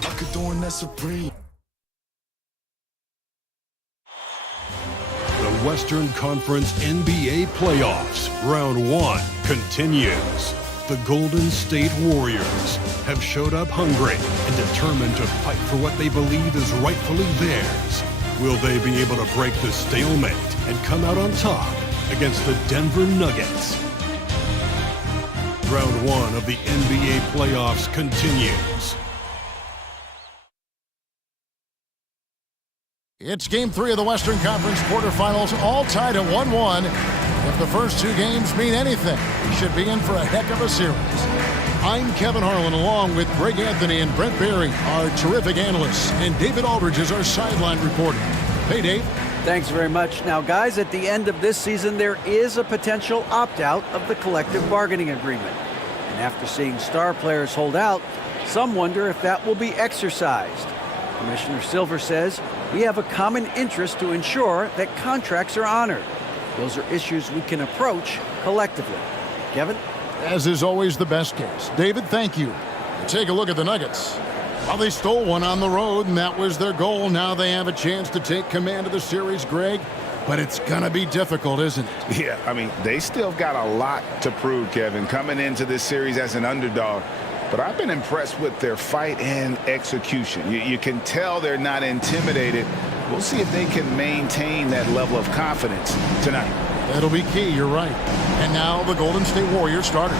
I could do that supreme. The Western Conference NBA Playoffs, Round 1 continues. The Golden State Warriors have showed up hungry and determined to fight for what they believe is rightfully theirs. Will they be able to break the stalemate and come out on top against the Denver Nuggets? Round 1 of the NBA Playoffs continues. It's Game 3 of the Western Conference quarterfinals, all tied at 1-1. If the first two games mean anything, we should be in for a heck of a series. I'm Kevin Harlan, along with Greg Anthony and Brent Barry, our terrific analysts, and David Aldridge is our sideline reporter. Hey, Dave. Thanks very much. Now, guys, at the end of this season, there is a potential opt-out of the collective bargaining agreement. And after seeing star players hold out, some wonder if that will be exercised. Commissioner Silver says we have a common interest to ensure that contracts are honored. Those are issues we can approach collectively. Kevin? As is always the best case. David, thank you. Take a look at the Nuggets. Well, they stole one on the road, and that was their goal. Now they have a chance to take command of the series, Greg. But it's going to be difficult, isn't it? Yeah, I mean, they still got a lot to prove, Kevin, coming into this series as an underdog. But I've been impressed with their fight and execution. You can tell they're not intimidated. We'll see if they can maintain that level of confidence tonight. That'll be key, you're right. And now the Golden State Warriors starters.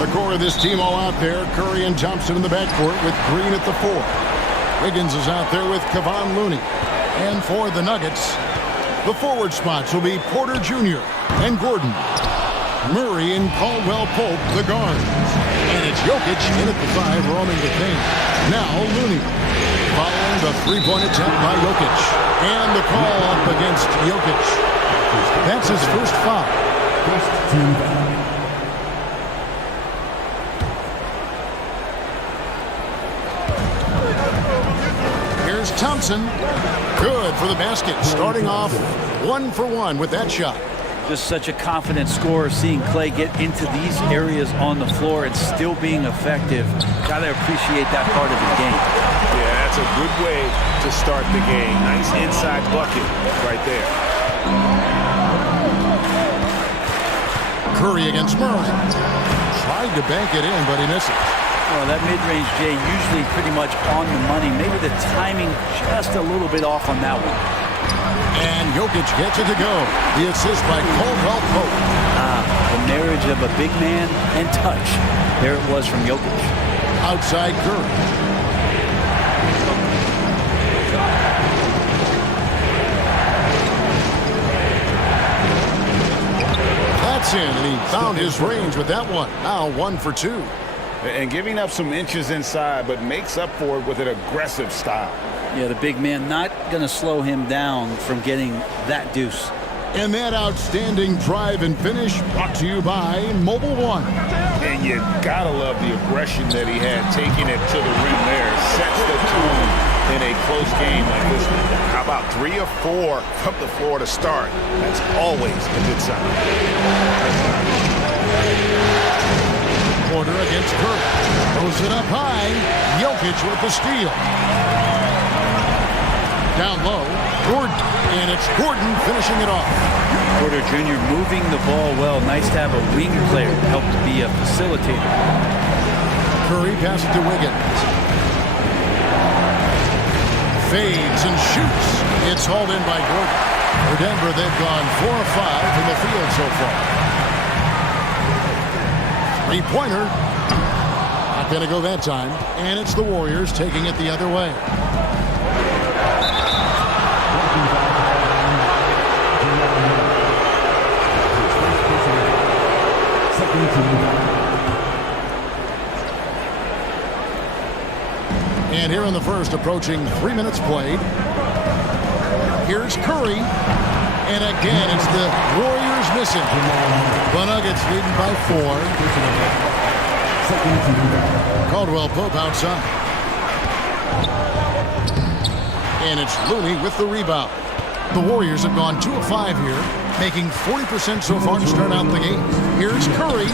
The core of this team all out there, Curry and Thompson in the backcourt with Green at the 4. Wiggins is out there with Kevon Looney. And for the Nuggets, the forward spots will be Porter Jr. and Gordon. Murray and Caldwell Pope, the guards. And it's Jokic in at the 5, roaming the paint. Now Looney. Following the three-point attempt by Jokic. And the call up against Jokic. That's his first foul. Here's Thompson. Good for the basket. Starting off 1 for 1 with that shot. Just such a confident scorer, seeing Clay get into these areas on the floor and still being effective. Gotta appreciate that part of the game. Yeah, that's a good way to start the game. Nice inside bucket right there. Curry against Murray. Tried to bank it in, but he misses. Well, that mid-range, Jay, usually pretty much on the money. Maybe the timing just a little bit off on that one. And Jokic gets it to go. The assist by Caldwell Pope. The marriage of a big man and touch. There it was from Jokic. Outside Curry. That's in, and he found his range with that one. Now 1 for 2. And giving up some inches inside, but makes up for it with an aggressive style. Yeah, the big man not going to slow him down from getting that deuce. And that outstanding drive and finish brought to you by Mobile One. And you gotta love the aggression that he had taking it to the rim there. Sets the tone in a close game like this one. How about 3 of 4 from the floor to start? That's always a good sign. Porter against Curry. Throws it up high. Jokic with the steal. Down low, Gordon, and it's Gordon finishing it off. Porter Jr. moving the ball well. Nice to have a wing player help to be a facilitator. Curry passes to Wiggins. Fades and shoots. It's hauled in by Gordon. For Denver, they've gone 4 of 5 from the field so far. Three-pointer. Not going to go that time. And it's the Warriors taking it the other way. And here in the first, approaching 3 minutes played. Here's Curry. And again, it's the Warriors missing. The Nuggets leading by 4. Caldwell Pope outside. And it's Looney with the rebound. The Warriors have gone 2 of 5 here. making 40% so far to start out the game. Here's Curry.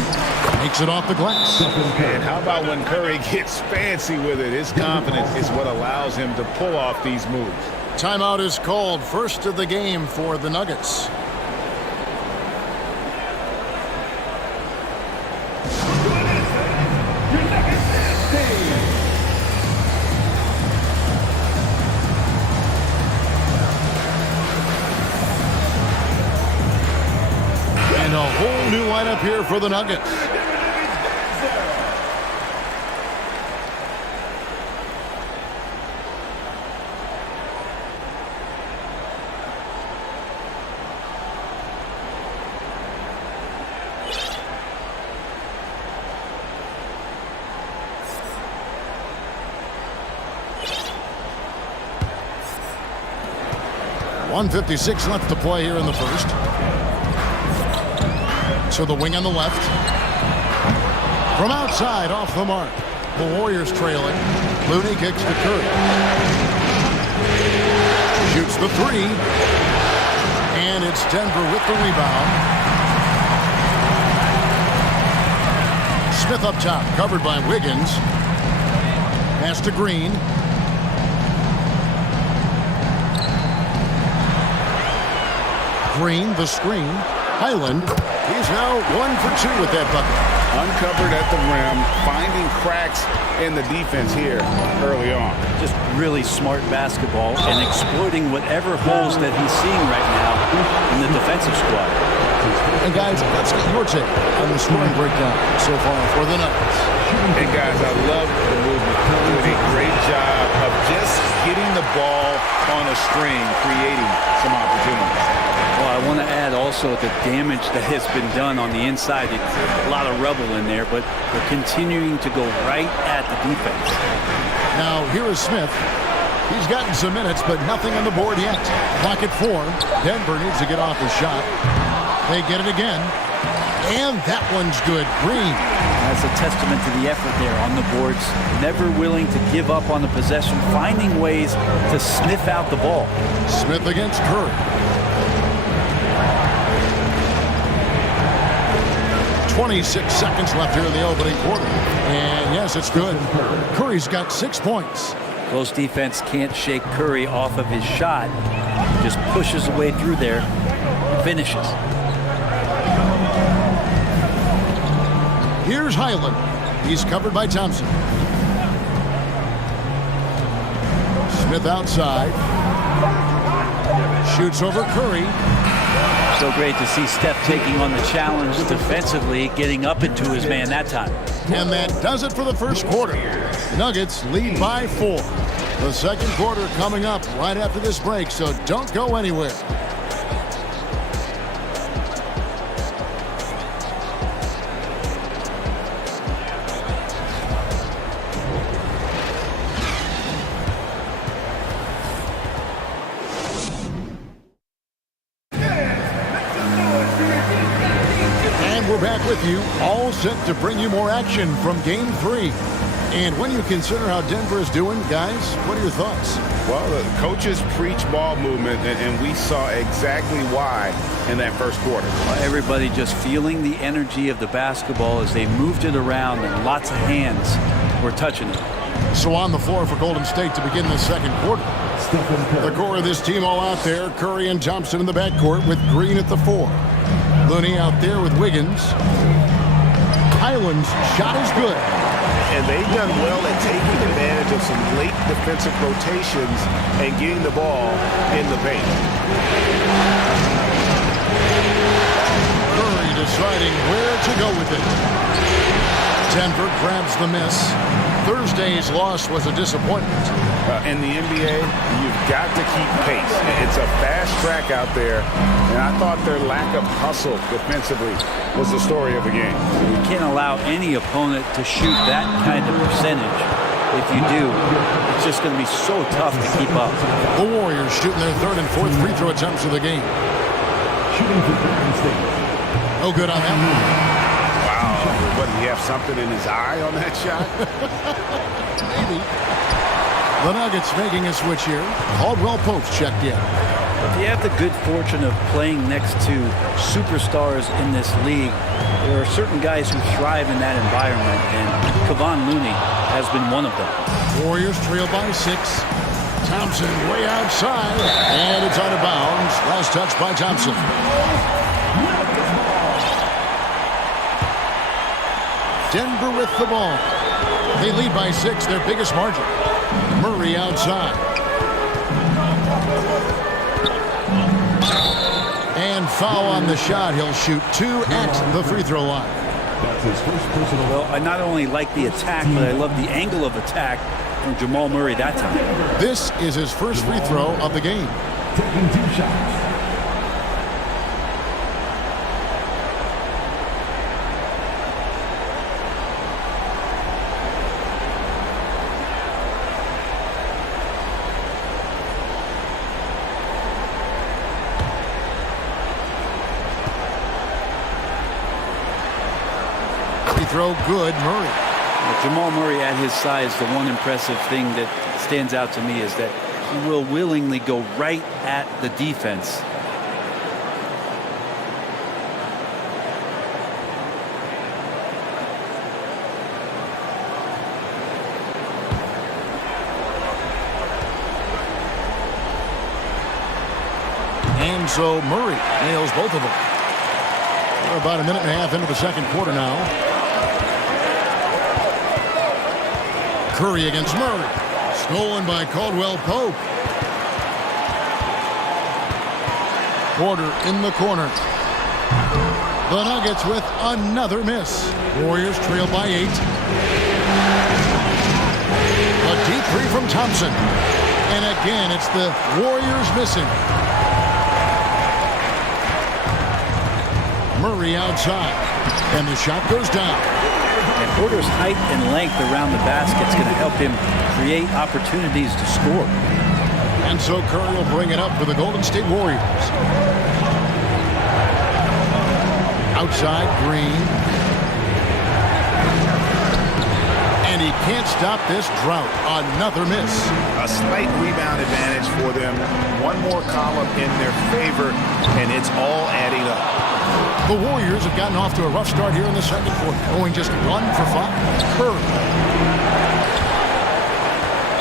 Makes it off the glass. And how about when Curry gets fancy with it? His confidence is what allows him to pull off these moves. Timeout is called. First of the game for the Nuggets. And a whole new lineup here for the Nuggets. .156 left to play here in the first. So the wing on the left. From outside, off the mark. The Warriors trailing. Looney kicks to Curry. Shoots the three. And it's Denver with the rebound. Smith up top, covered by Wiggins. Pass to Green. Green, the screen. Highland, he's now 1 for 2 with that bucket. Uncovered at the rim, finding cracks in the defense here early on. Just really smart basketball and exploiting whatever holes that he's seeing right now in the defensive squad. And guys, let's get your take on the scoring breakdown so far for the Nuggets. And guys, I love the movement. Doing a great job of just getting the ball on a string, creating some opportunities. Well, I want to add also the damage that has been done on the inside. It's a lot of rubble in there, but they're continuing to go right at the defense. Now, here is Smith. He's gotten some minutes, but nothing on the board yet. Clock at 4. Denver needs to get off his shot. They get it again. And that one's good. Green. That's a testament to the effort there on the boards. Never willing to give up on the possession, finding ways to sniff out the ball. Smith against Curry. 26 seconds left here in the opening quarter. And yes, it's good. Curry's got 6 points. Close defense can't shake Curry off of his shot. Just pushes away through there, finishes. Here's Highland. He's covered by Thompson. Smith outside. Shoots over Curry. So great to see Steph taking on the challenge defensively, getting up into his man that time. And that does it for the first quarter. Nuggets lead by 4. The second quarter coming up right after this break, so don't go anywhere. With you, all set to bring you more action from Game 3. And when you consider how Denver is doing, guys, what are your thoughts? Well, the coaches preach ball movement, and we saw exactly why in that first quarter. Well, everybody just feeling the energy of the basketball as they moved it around, and lots of hands were touching it. So on the floor for Golden State to begin the second quarter. The core of this team all out there. Curry and Thompson in the backcourt with Green at the 4. Looney out there with Wiggins. Highland's shot is good. And they've done well at taking advantage of some late defensive rotations and getting the ball in the paint. Curry deciding where to go with it. Denver grabs the miss. Thursday's loss was a disappointment. In the NBA, you've got to keep pace. It's a fast track out there, and I thought their lack of hustle defensively was the story of the game. You can't allow any opponent to shoot that kind of percentage. If you do, it's just going to be so tough to keep up. The Warriors shooting their third and fourth free throw attempts of the game. No good on that one. Wow, what, did he have something in his eye on that shot? Maybe. The Nuggets making a switch here. Caldwell Pope's checked in. If you have the good fortune of playing next to superstars in this league, there are certain guys who thrive in that environment, and Kevon Looney has been one of them. Warriors trail by 6. Thompson way outside, and it's out of bounds. Last touch by Thompson. Denver with the ball. They lead by 6, their biggest margin. Murray outside. And foul on the shot. He'll shoot 2 at the free throw line. That's his first personal. Well, I not only like the attack, but I love the angle of attack from Jamal Murray that time. This is his first free throw of the game. Taking 2 shots. Throw good, Murray. Well, Jamal Murray at his size, the one impressive thing that stands out to me is that he will willingly go right at the defense. And so Murray nails both of them. We're about a minute and a half into the second quarter now. Curry against Murray. Stolen by Caldwell Pope. Porter in the corner. The Nuggets with another miss. Warriors trail by 8. A deep 3 from Thompson. And again, it's the Warriors missing. Murray outside. And the shot goes down. And Porter's height and length around the basket is going to help him create opportunities to score. And so Curry will bring it up for the Golden State Warriors. Outside, Green. And he can't stop this drought. Another miss. A slight rebound advantage for them. One more column in their favor, and it's all adding up. The Warriors have gotten off to a rough start here in the second quarter, going just 1 for 5. Curry.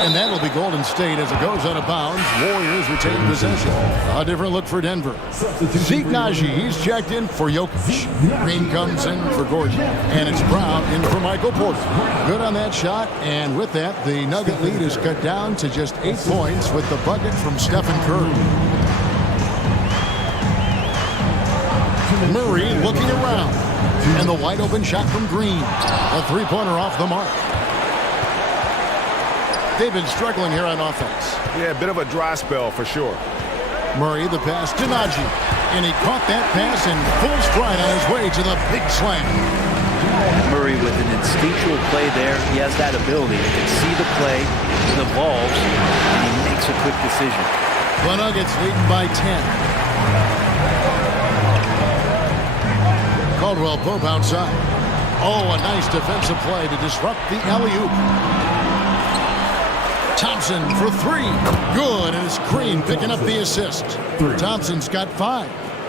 And that will be Golden State as it goes out of bounds. Warriors retain possession. A different look for Denver. Zeke Naji, he's checked in for Jokic. Green comes in for Gordon. And it's Brown in for Michael Porter. Good on that shot. And with that, the Nugget lead is cut down to just 8 points with the bucket from Stephen Curry. Murray looking around. And the wide open shot from Green. A 3-pointer off the mark. They've been struggling here on offense. Yeah, a bit of a dry spell for sure. Murray the pass to Naji. And he caught that pass in full stride on his way to the big slam. Murray with an instinctual play there. He has that ability. He can see the play, it evolves, and he makes a quick decision. The Nuggets leading by 10. Caldwell Pope outside. Oh, a nice defensive play to disrupt the alley-oop. Thompson for 3. Good, and it's Green picking up the assist. Thompson's got 5.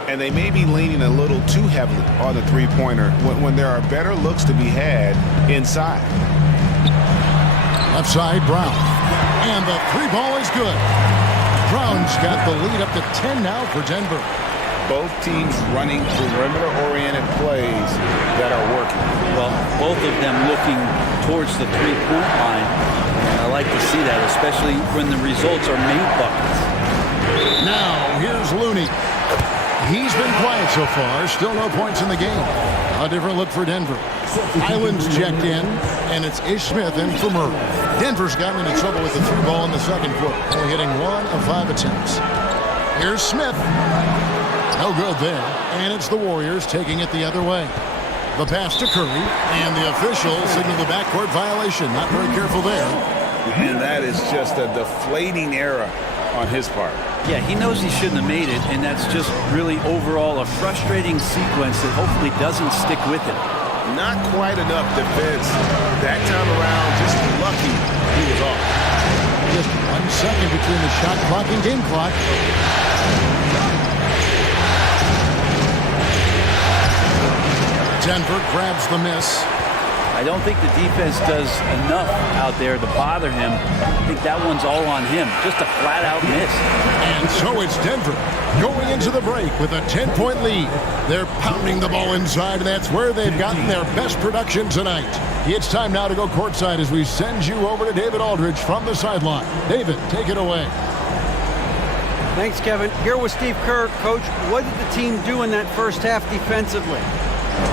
And they may be leaning a little too heavily on the three-pointer when there are better looks to be had inside. Left side, Brown. And the 3-ball is good. Brown's got the lead up to 10 now for Denver. Both teams running perimeter-oriented plays that are working. Well, both of them looking towards the three-point line. I like to see that, especially when the results are made buckets. Now, here's Looney. He's been quiet so far. Still no points in the game. A different look for Denver. Island's checked in, and it's Ish Smith in for Murray. Denver's gotten into trouble with the 3-ball in the second quarter, only hitting 1 of 5 attempts. Here's Smith. No good there. And it's the Warriors taking it the other way. The pass to Curry, and the official signaled the backcourt violation. Not very careful there. And that is just a deflating error on his part. Yeah, he knows he shouldn't have made it, and that's just really overall a frustrating sequence that hopefully doesn't stick with him. Not quite enough defense. That time around, just lucky he was off. Just 1 second between the shot clock and game clock. Denver grabs the miss. I don't think the defense does enough out there to bother him. I think that one's all on him. Just a flat-out miss. And so it's Denver going into the break with a 10-point lead. They're pounding the ball inside, and that's where they've gotten their best production tonight. It's time now to go courtside as we send you over to David Aldridge from the sideline. David, take it away. Thanks, Kevin. Here with Steve Kerr. Coach, what did the team do in that first half defensively?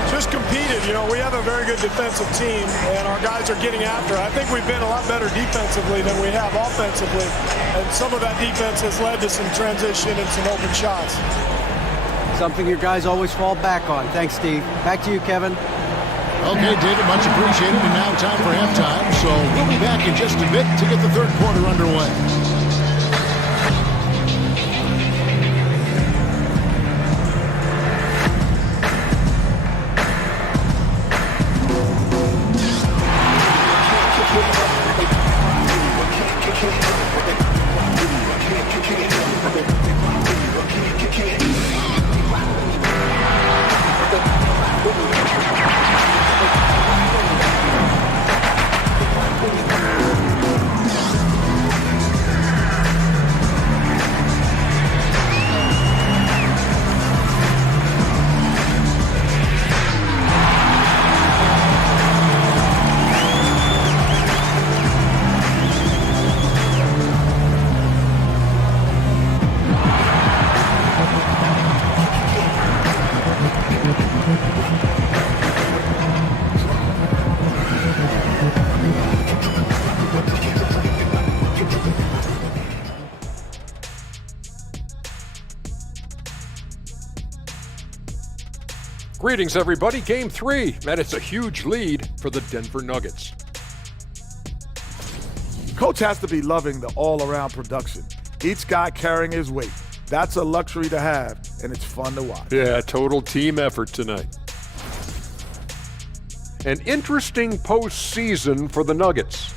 Just competed. You know, we have a very good defensive team, and our guys are getting after it. I think we've been a lot better defensively than we have offensively, and some of that defense has led to some transition and some open shots. Something your guys always fall back on. Thanks, Steve. Back to you, Kevin. Okay, David, much appreciated, and now time for halftime, so we'll be back in just a bit to get the third quarter underway. Greetings, everybody. Game 3, and it's a huge lead for the Denver Nuggets. Coach has to be loving the all-around production. Each guy carrying his weight. That's a luxury to have, and it's fun to watch. Yeah, total team effort tonight. An interesting postseason for the Nuggets.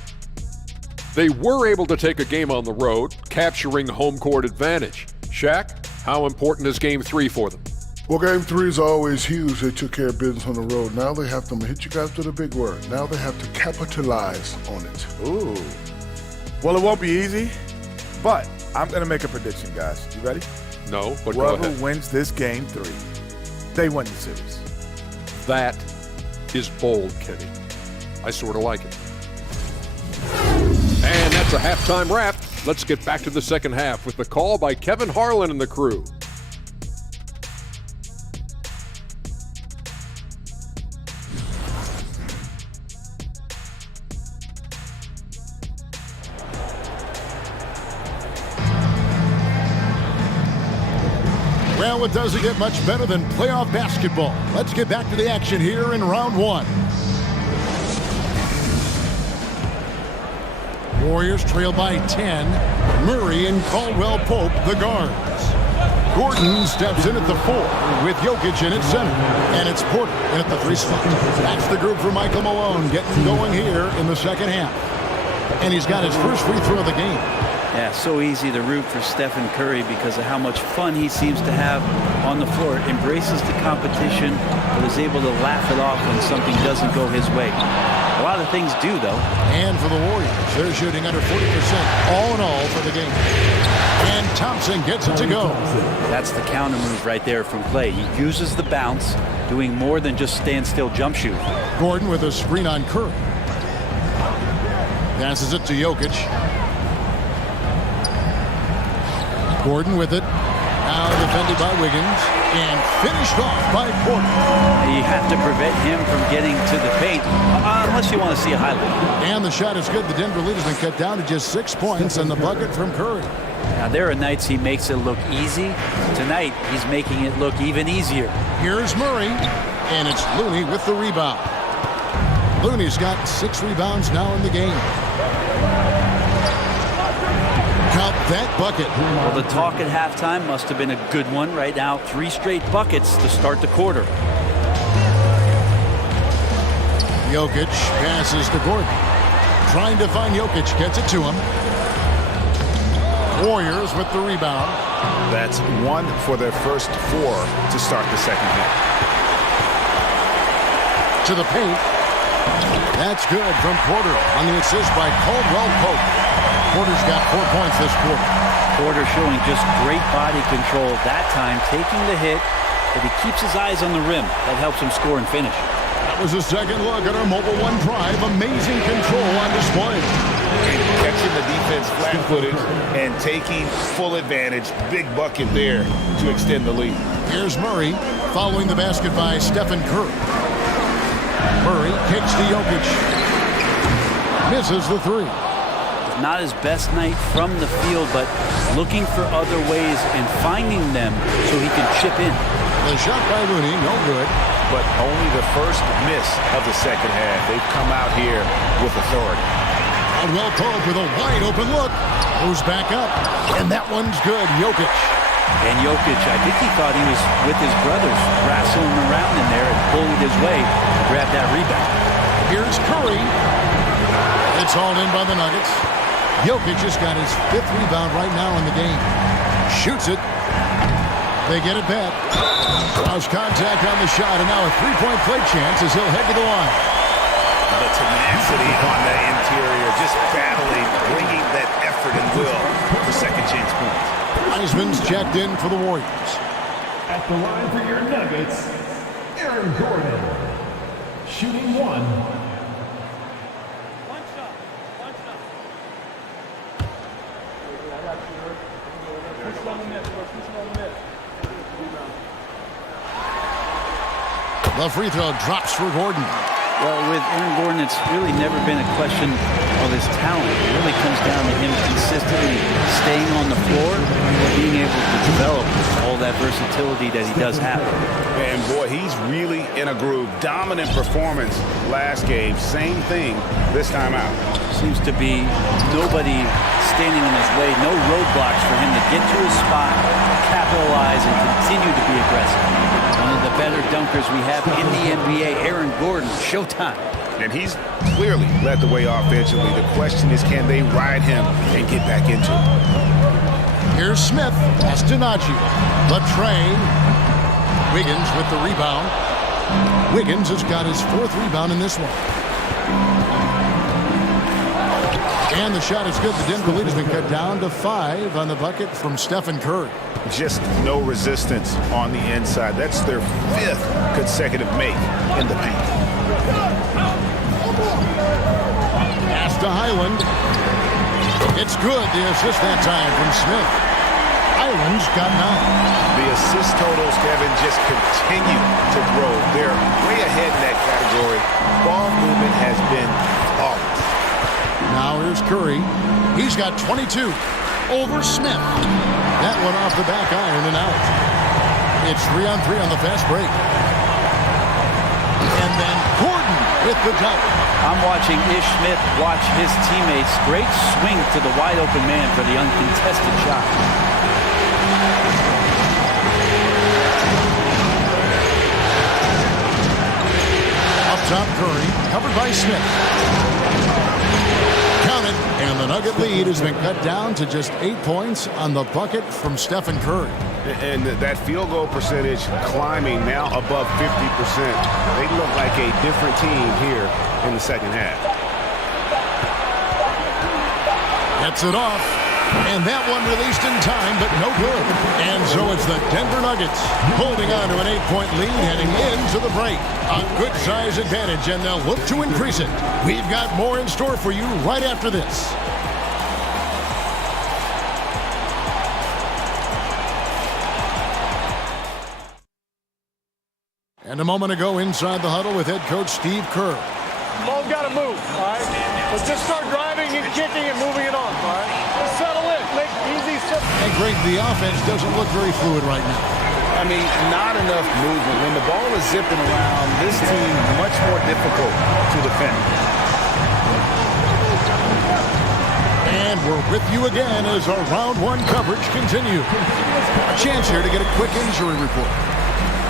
They were able to take a game on the road, capturing home court advantage. Shaq, how important is Game 3 for them? Well, Game 3 is always huge. They took care of business on the road. Now they have to hit you guys with a big word. Now they have to capitalize on it. Ooh. Well, it won't be easy, but I'm going to make a prediction, guys. You ready? No, but go Whoever ahead. wins this Game 3, they win the series. That is bold, Kenny. I sort of like it. And that's a halftime wrap. Let's get back to the second half with the call by Kevin Harlan and the crew. Well, it doesn't get much better than playoff basketball. Let's get back to the action here in round 1. Warriors trail by 10. Murray and Caldwell Pope, the guards. Gordon steps in at the 4 with Jokic in at center. And it's Porter in at the 3 spot. That's the group for Michael Malone getting going here in the second half. And he's got his first free throw of the game. Yeah, so easy to root for Stephen Curry because of how much fun he seems to have on the floor. Embraces the competition, but is able to laugh it off when something doesn't go his way. A lot of things do, though. And for the Warriors, they're shooting under 40% all in all for the game. And Thompson gets it to go. That's the counter move right there from Klay. He uses the bounce, doing more than just stand still jump shoot. Gordon with a screen on Curry. Passes it to Jokic. Gordon with it. Now defended by Wiggins. And finished off by Porter. You have to prevent him from getting to the paint, unless you want to see a highlight. And the shot is good. The Denver lead has been cut down to just 6 points, and the bucket from Curry. Now, there are nights he makes it look easy. Tonight, he's making it look even easier. Here's Murray, and it's Looney with the rebound. Looney's got 6 rebounds now in the game. Count that bucket. Well, the talk at halftime must have been a good one. Right now, 3 straight buckets to start the quarter. Jokic passes to Gordon. Trying to find Jokic, gets it to him. Warriors with the rebound. That's 1 for their first 4 to start the second half. To the paint. That's good from Porter on the assist by Caldwell Pope. Porter's got 4 points this quarter. Porter showing just great body control that time, taking the hit, but he keeps his eyes on the rim. That helps him score and finish. That was a second look at our Mobile One drive. Amazing control on display. Catching the defense flat-footed and taking full advantage. Big bucket there to extend the lead. Here's Murray following the basket by Stephen Curry. Murray kicks to Jokic. Misses the 3. Not his best night from the field, but looking for other ways and finding them so he can chip in. The shot by Looney, no good. But only the first miss of the second half. They've come out here with authority. Caldwell Pope with a wide open look. Goes back up. And that one's good. Jokic. And Jokic, I think he thought he was with his brothers, wrestling around in there and bullied his way to grab that rebound. Here's Curry. It's all in by the Nuggets. Jokic just got his 5th rebound right now in the game. Shoots it. They get it back. Lost contact on the shot, and now a 3-point play chance as he'll head to the line. The tenacity on the interior, just battling, bringing that effort and will for second chance points. Wiseman's checked in for the Warriors. At the line for your Nuggets, Aaron Gordon. Shooting 1. The free throw drops for Gordon. Well, with Aaron Gordon, it's really never been a question of his talent. It really comes down to him consistently staying on the floor and being able to develop all that versatility that he does have. And boy, he's really in a groove. Dominant performance last game. Same thing this time out. Seems to be nobody standing in his way, no roadblocks for him to get to his spot, capitalize, and continue to be aggressive. One of the better dunkers we have in the NBA, Aaron Gordon, showtime. And he's clearly led the way offensively. The question is, can they ride him and get back into it? Here's Smith. Astonagio. The tray. Wiggins with the rebound. Wiggins has got his 4th rebound in this one. And the shot is good. The Denver lead has been cut down to 5 on the bucket from Stephen Curry. Just no resistance on the inside. That's their 5th consecutive make in the paint. Pass to Highland. It's good. The assist that time from Smith. Highland's got 9. The assist totals, Kevin, just continue to grow. They're way ahead in that category. Ball movement has been flawless. Now here's Curry. He's got 22 over Smith. That one off the back iron and out. It's 3-on-3 on the fast break. And then Gordon with the dunk. I'm watching Ish Smith watch his teammates. Great swing to the wide open man for the uncontested shot. Up top, Curry, covered by Smith. Count it, and the Nugget lead has been cut down to just 8 points on the bucket from Stephen Curry. And that field goal percentage climbing now above 50%. They look like a different team here in the second half. Gets it off. And that one released in time, but no good. And so it's the Denver Nuggets holding on to an 8-point lead heading into the break. A good size advantage, and they'll look to increase it. We've got more in store for you right after this. And a moment ago inside the huddle with head coach Steve Kerr. Ball's got to move, all right? So just start driving and kicking and moving it on, all right? Just settle in. Make easy steps. And Greg, the offense doesn't look very fluid right now. I mean, not enough movement. When the ball is zipping around, this team much more difficult to defend. And we're with you again as our round 1 coverage continues. A chance here to get a quick injury report.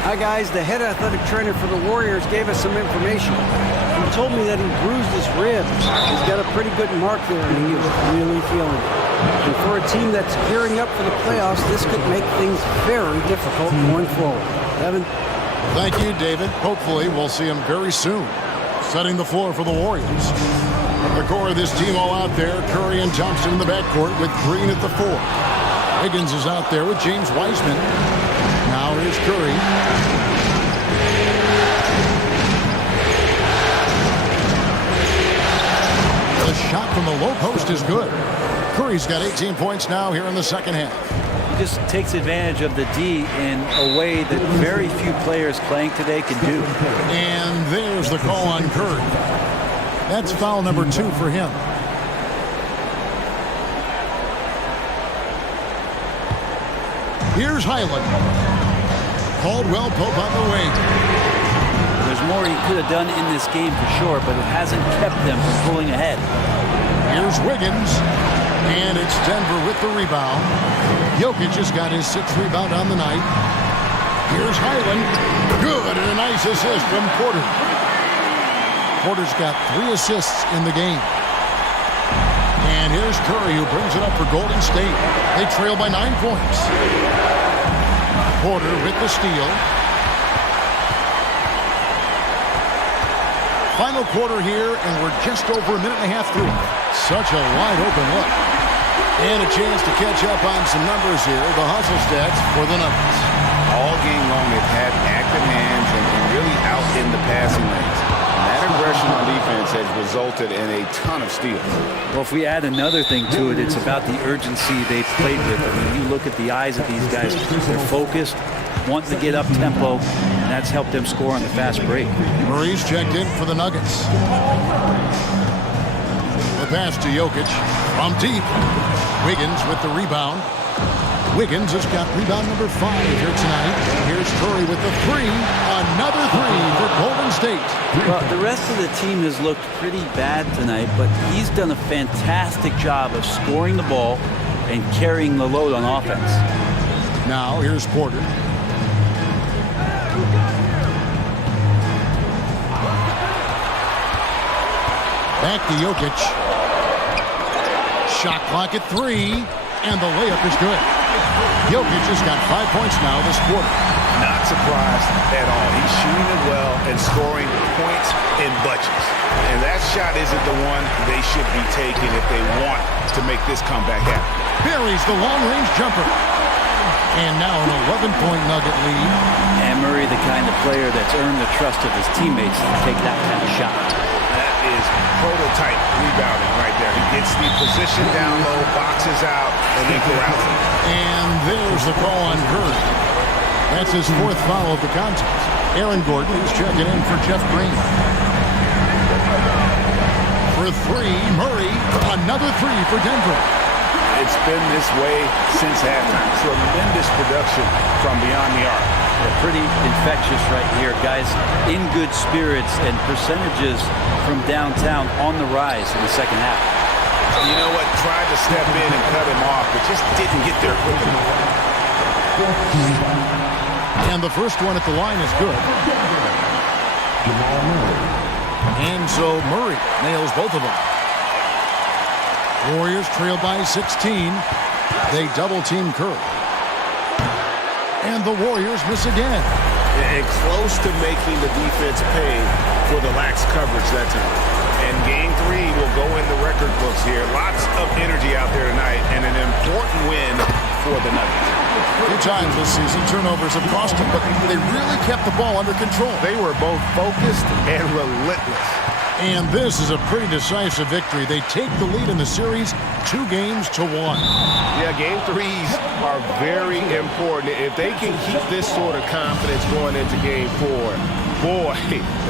Hi, guys. The head athletic trainer for the Warriors gave us some information. He told me that he bruised his ribs. He's got a pretty good mark there, and he is really feeling it. And for a team that's gearing up for the playoffs, this could make things very difficult going forward. Evan? Thank you, David. Hopefully, we'll see him very soon. Setting the floor for the Warriors. The core of this team all out there. Curry and Thompson in the backcourt with Green at the 4. Wiggins is out there with James Wiseman. Now here's Curry. The shot from the low post is good. Curry's got 18 points now here in the second half. He just takes advantage of the D in a way that very few players playing today can do. And there's the call on Curry. That's foul number 2 for him. Here's Highland. Caldwell Pope on the wing. There's more he could have done in this game for sure, but it hasn't kept them from pulling ahead. Here's Wiggins. And it's Denver with the rebound. Jokic has got his 6th rebound on the night. Here's Highland. Good, and a nice assist from Porter. Porter's got 3 assists in the game. And here's Curry, who brings it up for Golden State. They trail by 9 points. Porter with the steal. Final quarter here, and we're just over a minute and a half through. Such a wide open look. And a chance to catch up on some numbers here. The hustle stats for the Nuggets. All game long, they've had active hands and really out in the passing lanes. And that aggression on defense has resulted in a ton of steals. Well, if we add another thing to it, it's about the urgency they've played with. I mean, you look at the eyes of these guys, they're focused, want to get up tempo, and that's helped them score on the fast break. Murray's checked in for the Nuggets. The pass to Jokic from deep. Wiggins with the rebound. Wiggins has got rebound number 5 here tonight. Here's Curry with the 3. Another 3 for Golden State. Well, the rest of the team has looked pretty bad tonight, but he's done a fantastic job of scoring the ball and carrying the load on offense. Now here's Porter. Back to Jokic. Shot clock at 3, and the layup is good. Jokic has got 5 points now this quarter. Not surprised at all. He's shooting it well and scoring points in bunches. And that shot isn't the one they should be taking if they want to make this comeback happen. Buries the long-range jumper. And now an 11-point Nugget lead. And Murray, the kind of player that's earned the trust of his teammates to take that kind of shot. That is prototype rebounding right there. He gets the position down low, boxes out, and then corrals it. And there's the call on Curry. That's his 4th foul of the contest. Aaron Gordon is checking in for Jeff Green. For 3, Murray. Another 3 for Denver. It's been this way since halftime. Tremendous production from beyond the arc. They're pretty infectious right here. Guys in good spirits and percentages from downtown on the rise in the second half. You know what? Tried to step in and cut him off, but just didn't get there quick enough. And the first one at the line is good. And so Murray nails both of them. Warriors trail by 16. They double-team Curry. And the Warriors miss again. And close to making the defense pay for the lax coverage that time. And Game 3 will go in the record books here. Lots of energy out there tonight, and an important win for the Nuggets. A few times this season, turnovers have cost them, but they really kept the ball under control. They were both focused and relentless. And this is a pretty decisive victory. They take the lead in the series 2-1. Yeah, Game 3s are very important. If they can keep this sort of confidence going into Game 4, boy,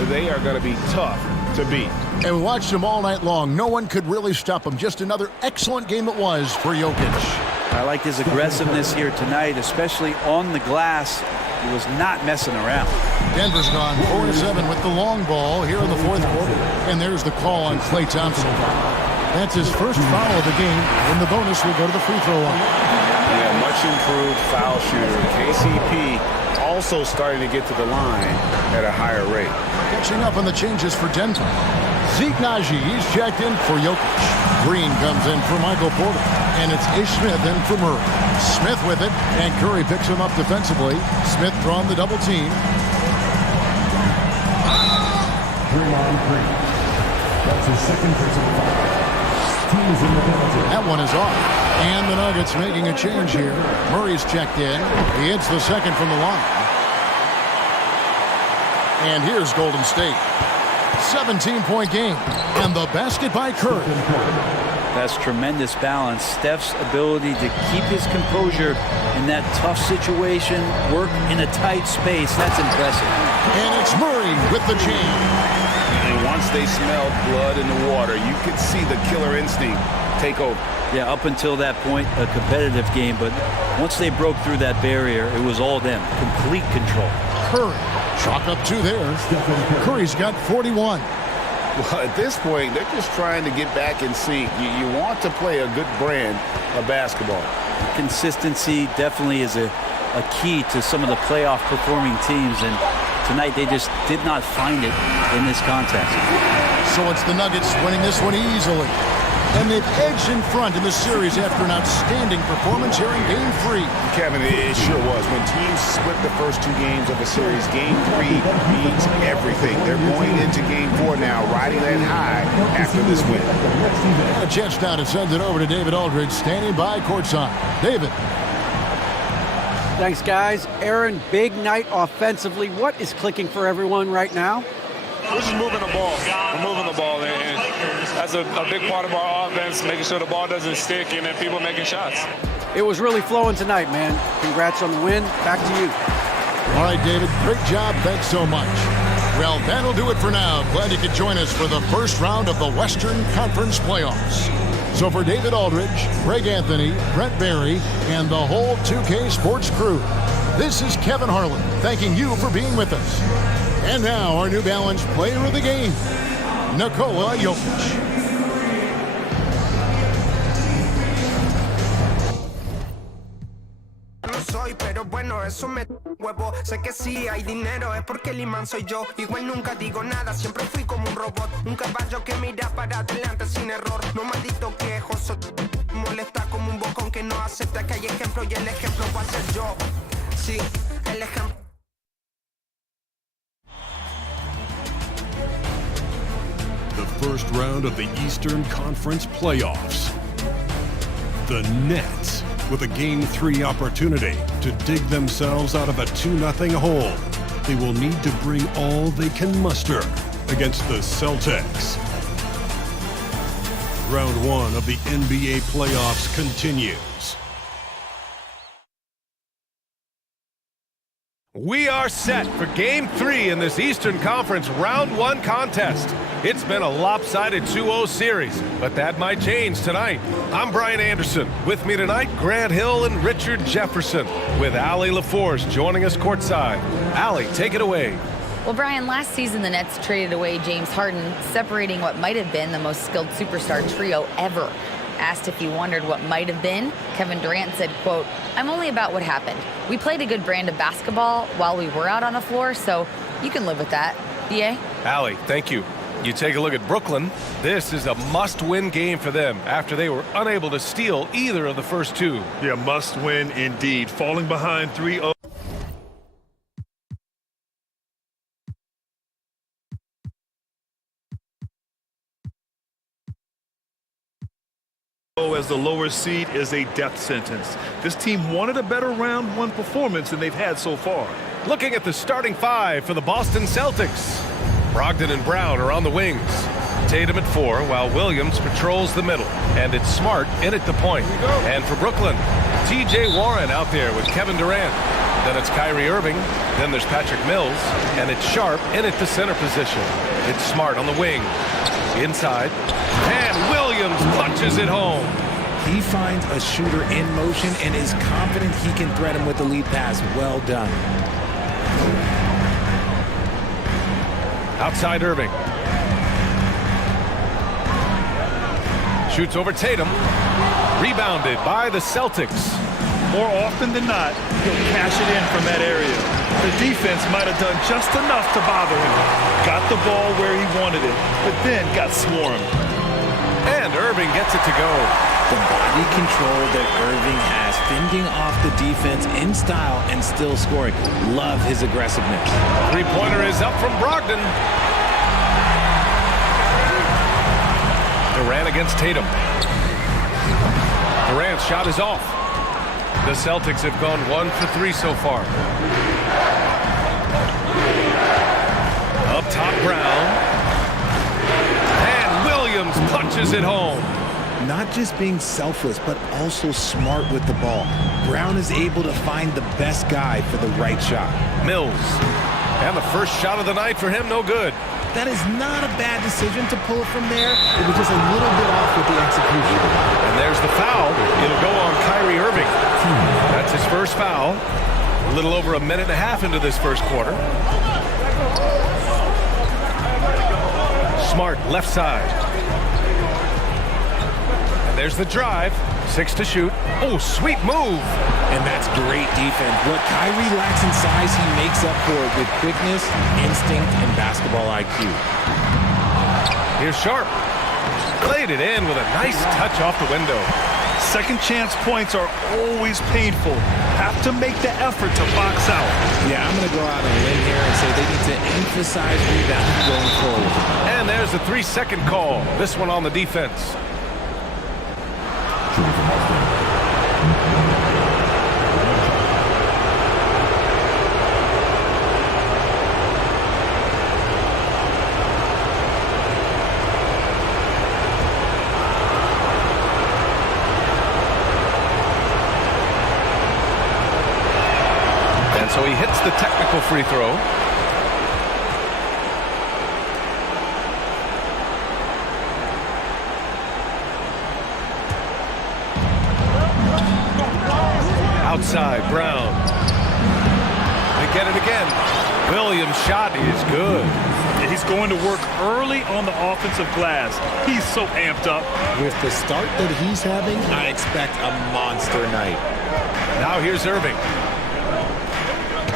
they are going to be tough to beat. And we watched them all night long. No one could really stop them. Just another excellent game it was for Jokic. I like his aggressiveness here tonight, especially on the glass. He was not messing around. Denver's gone 4-7 with the long ball here in the 4th quarter. And there's the call on Klay Thompson. That's his first foul of the game, and the bonus will go to the free throw line. Yeah, much improved foul shooter. KCP also starting to get to the line at a higher rate. Catching up on the changes for Denver. Zeke Naji, he's checked in for Jokic. Green comes in for Michael Porter. And it's Ish Smith in for Murray. Smith with it, and Curry picks him up defensively. Smith drawn the double team. Draymond Green. That's his second personal foul. Team's in the penalty. That one is off. And the Nuggets making a change here. Murray's checked in. He hits the second from the line. And here's Golden State. 17-point game. And the basket by Curry. That's tremendous balance. Steph's ability to keep his composure in that tough situation, work in a tight space, that's impressive. And it's Murray with the jam. And once they smelled blood in the water, you could see the killer instinct take over. Yeah, up until that point, a competitive game, but once they broke through that barrier, it was all them. Complete control. Curry, chalk up two there. Curry's got 41. Well, at this point, they're just trying to get back in sync. You want to play a good brand of basketball. Consistency definitely is a key to some of the playoff performing teams, and tonight they just did not find it in this contest. So it's the Nuggets winning this one easily. And they've edged in front in the series after an outstanding performance here in Game 3. Kevin, it sure was. When teams split the first two games of a series, Game 3 means everything. They're going into Game 4 now, riding that high after this win. A chance now to send it over to David Aldridge, standing by courtside. David. Thanks, guys. Aaron, big night offensively. What is clicking for everyone right now? We're just moving the ball. We're moving the ball, and that's a big part of our offense, making sure the ball doesn't stick and then people making shots. It was really flowing tonight, man. Congrats on the win. Back to you. All right, David, great job. Thanks so much. Well, that'll do it for now. Glad you could join us for the first round of the Western Conference Playoffs. So for David Aldridge, Greg Anthony, Brent Barry, and the whole 2K Sports crew, this is Kevin Harlan thanking you for being with us. And now our New Balance player of the game, Nikola Jokic. Pero bueno, eso me huevo. Sé que si hay dinero es porque el imán soy yo. Igual nunca digo nada, siempre fui como un robot. Un caballo que mira para adelante sin error. No maldito quejoso. Molesta como un bocón que no acepta que hay ejemplo y el ejemplo va a ser yo. Sí, el ejemplo. The first round of the Eastern Conference Playoffs. The Nets with a Game 3 opportunity to dig themselves out of a 2-0 hole. They will need to bring all they can muster against the Celtics. Round 1 of the NBA playoffs continues. We are set for Game 3 in this Eastern Conference Round 1 contest. It's been a lopsided 2-0 series, but that might change tonight. I'm Brian Anderson. With me tonight, Grant Hill and Richard Jefferson, with Allie LaForce joining us courtside. Allie, take it away. Well, Brian, last season the Nets traded away James Harden, separating what might have been the most skilled superstar trio ever. Asked if he wondered what might have been, Kevin Durant said, quote, "I'm only about what happened. We played a good brand of basketball while we were out on the floor, so you can live with that." BA? Allie, thank you. You take a look at Brooklyn. This is a must-win game for them after they were unable to steal either of the first two. Yeah, must-win indeed. Falling behind 3-0. As the lower seed is a death sentence. This team wanted a better round 1 performance than they've had so far. Looking at the starting 5 for the Boston Celtics. Brogdon and Brown are on the wings. Tatum at 4, while Williams patrols the middle. And it's Smart in at the point. And for Brooklyn, TJ Warren out there with Kevin Durant. Then it's Kyrie Irving. Then there's Patrick Mills. And it's Sharp in at the center position. It's Smart on the wing. Inside. And Williams punches it home. He finds a shooter in motion and is confident he can thread him with the lead pass. Well done. Outside Irving. Shoots over Tatum. Rebounded by the Celtics. more often than not, he'll cash it in from that area. The defense might have done just enough to bother him. Got the ball where he wanted it, but then got swarmed. And Irving gets it to go. The body control that Irving has, fending off the defense in style and still scoring. Love his aggressiveness. Three-pointer is up from Brogdon. Durant against Tatum. Durant's shot is off. The Celtics have gone 1 for 3 so far. Up top, Brown. And Williams punches it home. Not just being selfless, but also smart with the ball. Brown is able to find the best guy for the right shot. Mills. And the first shot of the night for him, no good. That is not a bad decision to pull it from there. It was just a little bit off with the execution. And there's the foul. It'll go on Kyrie Irving. That's his first foul. A little over a minute and a half into this first quarter. Smart, left side. And there's the drive. 6 to shoot. Oh, sweet move. And that's great defense. What Kyrie lacks in size, he makes up for it with quickness, instinct, and basketball IQ. Here's Sharp. Played it in with a nice touch off the window. Second chance points are always painful. Have to make the effort to box out. Yeah, I'm going to go out on a limb here and say they need to emphasize rebounding going forward. And there's the 3-second call. This one on the defense. And so he hits the technical free throw. Outside, Brown. They get it again. Williams' shot is good. And he's going to work early on the offensive glass. He's so amped up. With the start that he's having, I expect a monster night. Now here's Irving.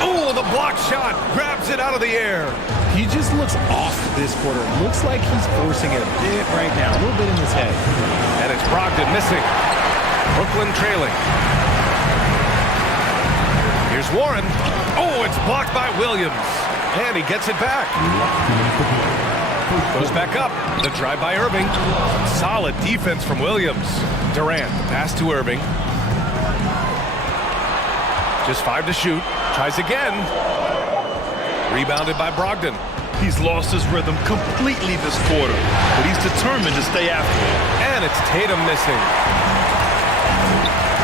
Oh, the block shot. Grabs it out of the air. He just looks off this quarter. Looks like he's forcing it a bit right now. A little bit in his head. And it's Brogdon missing. Brooklyn trailing. Here's Warren. Oh, it's blocked by Williams. And he gets it back. Goes back up. The drive by Irving. Solid defense from Williams. Durant, pass to Irving. Just 5 to shoot. Tries again. Rebounded by Brogdon. He's lost his rhythm completely this quarter, but he's determined to stay after it. And it's Tatum missing.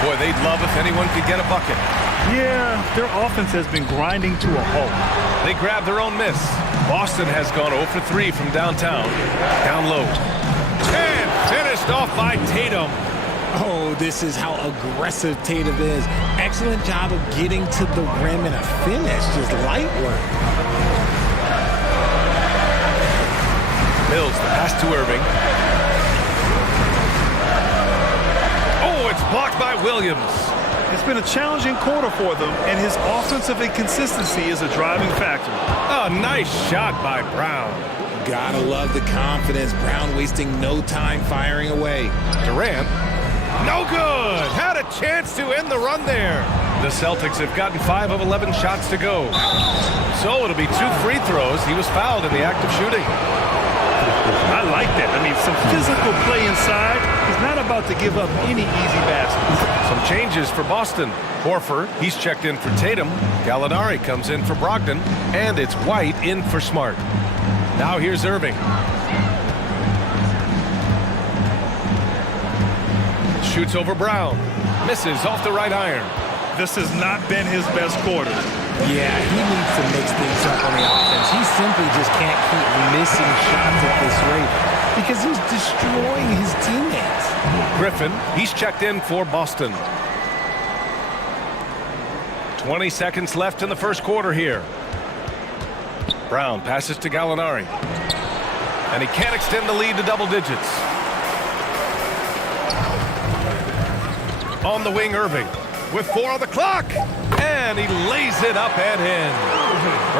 Boy, they'd love if anyone could get a bucket. Yeah, their offense has been grinding to a halt. They grabbed their own miss. Boston has gone 0 for 3 from downtown. Down low. And finished off by Tatum. Oh, this is how aggressive Tatum is. Excellent job of getting to the rim and a finish. Just light work. Mills, the pass to Irving. Oh, it's blocked by Williams. It's been a challenging quarter for them, and his offensive inconsistency is a driving factor. A nice shot by Brown. Gotta love the confidence. Brown wasting no time firing away. Durant. No good. Had a chance to end the run there. The Celtics have gotten 5 of 11 shots to go. So it'll be 2 free throws. He was fouled in the act of shooting. I like that. I mean, some physical play inside. He's not about to give up any easy baskets. Some changes for Boston. Horford, he's checked in for Tatum. Gallinari comes in for Brogdon. And it's White in for Smart. Now here's Irving. Shoots over Brown. Misses off the right iron. This has not been his best quarter. Yeah, he needs to mix things up on the offense. He simply just can't keep missing shots at this rate because he's destroying his teammates. Griffin, he's checked in for Boston. 20 seconds left in the first quarter here. Brown passes to Gallinari. And he can't extend the lead to double digits. On the wing, Irving. with 4 on the clock. And he lays it up and in.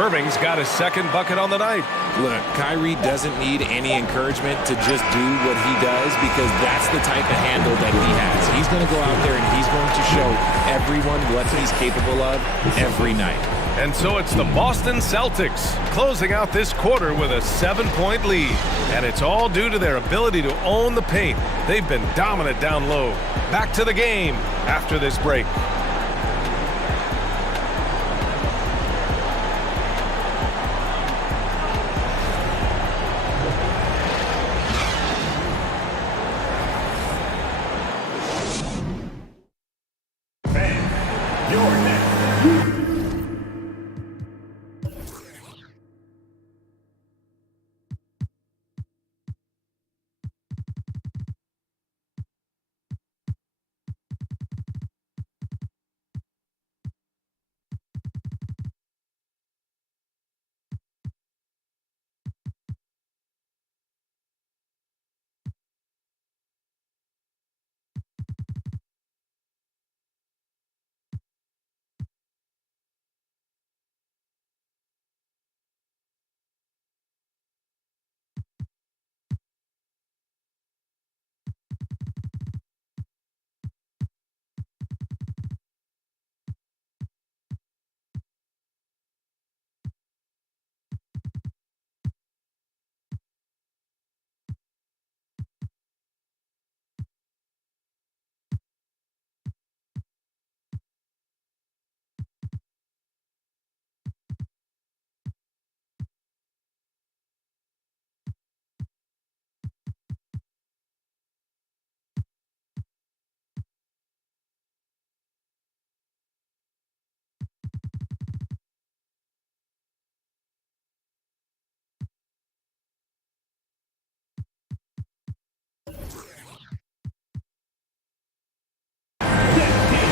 Irving's got his second bucket on the night. Look, Kyrie doesn't need any encouragement to just do what he does because that's the type of handle that he has. He's going to go out there and he's going to show everyone what he's capable of every night. And so it's the Boston Celtics closing out this quarter with a 7-point lead. And it's all due to their ability to own the paint. They've been dominant down low. Back to the game after this break.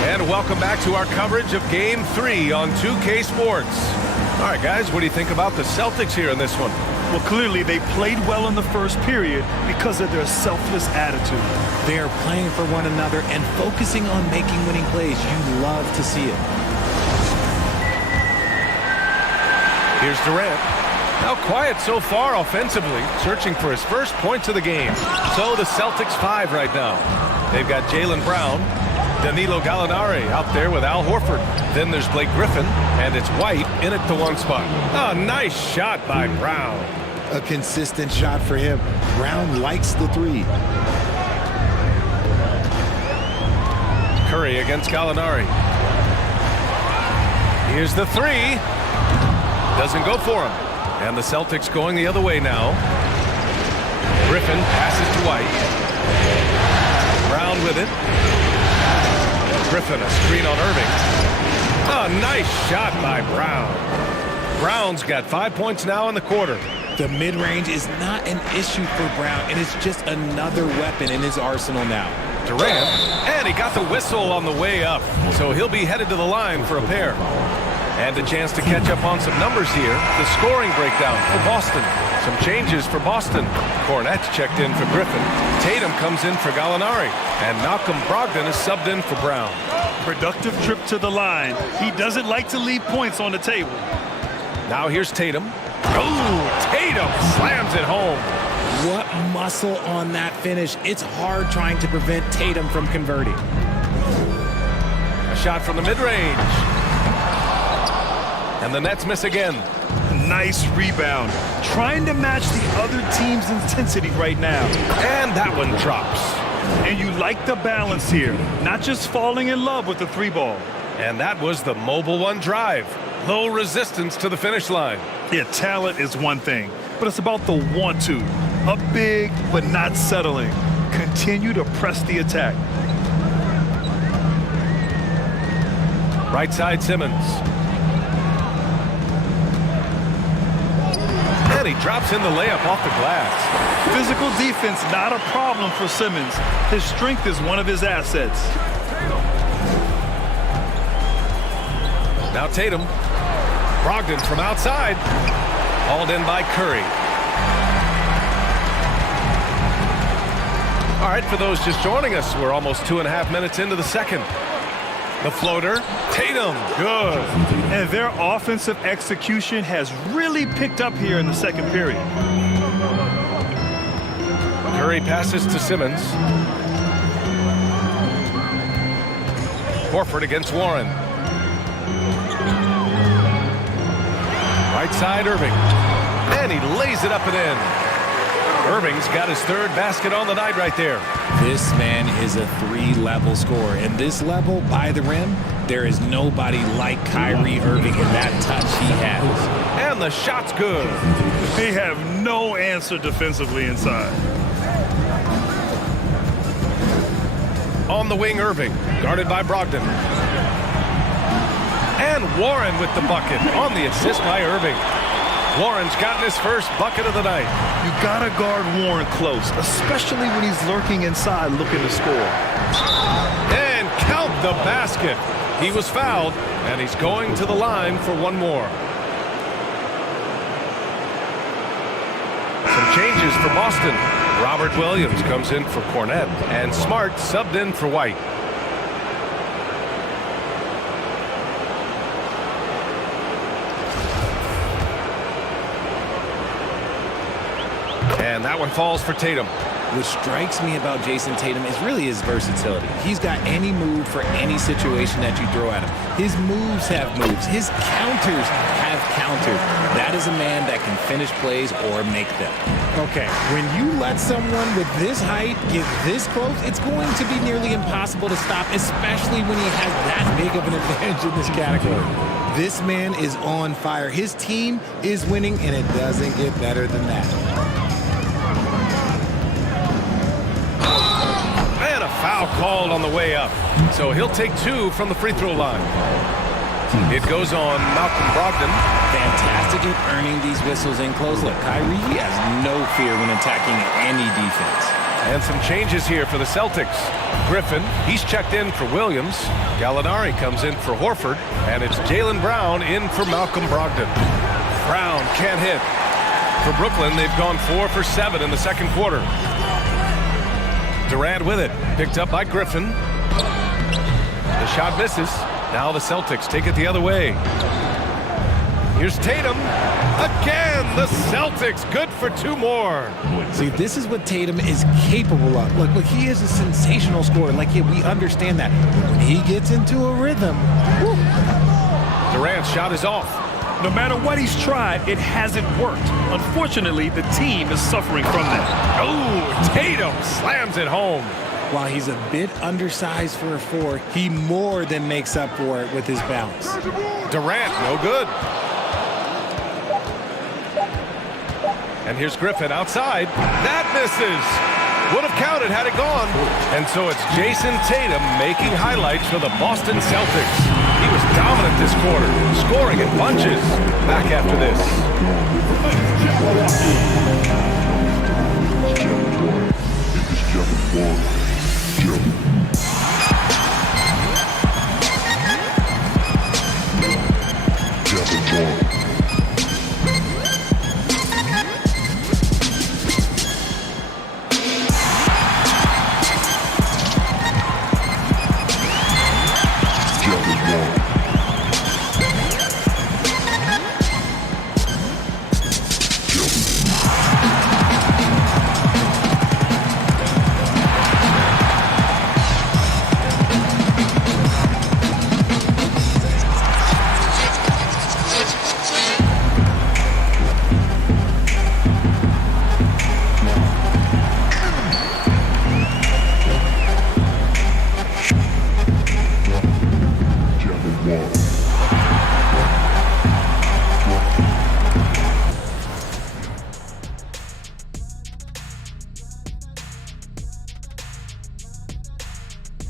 And welcome back to our coverage of Game 3 on 2K Sports. All right, guys, what do you think about the Celtics here in this one? Well, clearly they played well in the first period because of their selfless attitude. They are playing for one another and focusing on making winning plays. You love to see it. Here's Durant. Now quiet so far offensively, searching for his first points of the game. So the Celtics 5 right now. They've got Jaylen Brown, Danilo Gallinari out there with Al Horford. Then there's Blake Griffin, and it's White in at the 1 spot. Oh, nice shot by Brown. A consistent shot for him. Brown likes the 3. Curry against Gallinari. Here's the 3. Doesn't go for him. And the Celtics going the other way now. Griffin passes to White. Brown with it. Griffin, a screen on Irving. Oh, nice shot by Brown. Brown's got 5 points now in the quarter. The mid-range is not an issue for Brown. It is just another weapon in his arsenal now. Durant, and he got the whistle on the way up. So he'll be headed to the line for a pair. And a chance to catch up on some numbers here. The scoring breakdown for Boston. Some changes for Boston. Cornette's checked in for Griffin. Tatum comes in for Gallinari. And Malcolm Brogdon is subbed in for Brown. Productive trip to the line. He doesn't like to leave points on the table. Now here's Tatum. Oh, Tatum slams it home. What muscle on that finish. It's hard trying to prevent Tatum from converting. A shot from the mid-range. And the Nets miss again. Nice rebound. Trying to match the other team's intensity right now. And that one drops. And you like the balance here. Not just falling in love with the 3 ball. And that was the Mobile One drive. Low resistance to the finish line. Yeah, talent is one thing, but it's about the want-to. Up big, but not settling. Continue to press the attack. Right side Simmons. And he drops in the layup off the glass. Physical defense, not a problem for Simmons. His strength is one of his assets. Now Tatum. Brogdon from outside. Hauled in by Curry. All right, for those just joining us, we're almost 2.5 minutes into the second. The floater. Tatum. Good. And their offensive execution has really picked up here in the second period. Curry passes to Simmons. Horford against Warren. Right side, Irving. And he lays it up and in. Irving's got his third basket on the night right there. This man is a three-level scorer. And this level, by the rim, there is nobody like Kyrie Irving in that touch he has. And the shot's good. They have no answer defensively inside. On the wing, Irving, guarded by Brogdon. And Warren with the bucket on the assist by Irving. Warren's gotten his first bucket of the night. You gotta guard Warren close, especially when he's lurking inside looking to score. And count the basket. He was fouled, and he's going to the line for one more. Some changes for Boston. Robert Williams comes in for Cornette, and Smart subbed in for White. And that one falls for Tatum. What strikes me about Jason Tatum is really his versatility. He's got any move for any situation that you throw at him. His moves have moves. His counters have counters. That is a man that can finish plays or make them. Okay, when you let someone with this height get this close, it's going to be nearly impossible to stop, especially when he has that big of an advantage in this category. This man is on fire. His team is winning, and it doesn't get better than that. Foul called on the way up. So he'll take two from the free throw line. It goes on Malcolm Brogdon. Fantastic at earning these whistles in close. Look, Kyrie has no fear when attacking any defense. And some changes here for the Celtics. Griffin, he's checked in for Williams. Gallinari comes in for Horford. And it's Jaylen Brown in for Malcolm Brogdon. Brown can't hit. For Brooklyn, they've gone 4 for 7 in the second quarter. Durant with it, picked up by Griffin. The shot misses. Now the Celtics take it the other way. Here's Tatum. Again, the Celtics good for two more. See, this is what Tatum is capable of. Look, he is a sensational scorer. Like, yeah, we understand that. But when he gets into a rhythm, whew. Durant's shot is off. No matter what he's tried, it hasn't worked. Unfortunately, the team is suffering from that. Oh, Tatum slams it home. While he's a bit undersized for a 4, he more than makes up for it with his bounce. Durant, no good. And here's Griffin outside. That misses. Would have counted had it gone. And so it's Jason Tatum making highlights for the Boston Celtics. He was dominant this quarter, scoring in bunches. Back after this.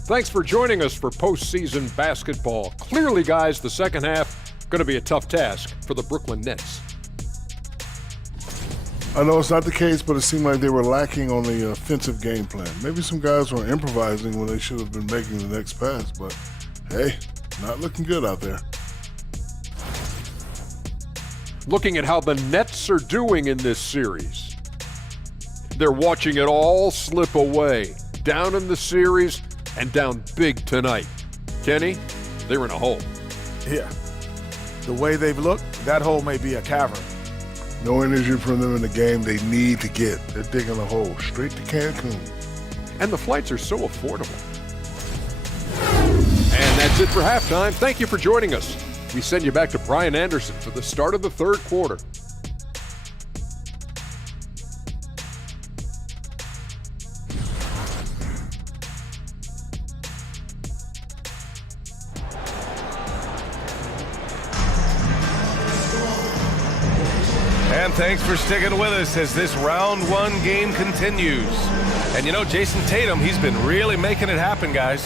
Thanks for joining us for postseason basketball. Clearly, guys, the second half going to be a tough task for the Brooklyn Nets. I know it's not the case, but it seemed like they were lacking on the offensive game plan. Maybe some guys were improvising when they should have been making the next pass, but hey, not looking good out there. Looking at how the Nets are doing in this series. They're watching it all slip away. Down in the series and down big tonight. Kenny, they're in a hole. Yeah. The way they've looked, that hole may be a cavern. No energy from them in the game they need to get. They're digging a hole straight to Cancun. And the flights are so affordable. And that's it for halftime. Thank you for joining us. We send you back to Brian Anderson for the start of the third quarter. And thanks for sticking with us as this round one game continues. And you know, Jason Tatum, he's been really making it happen, guys.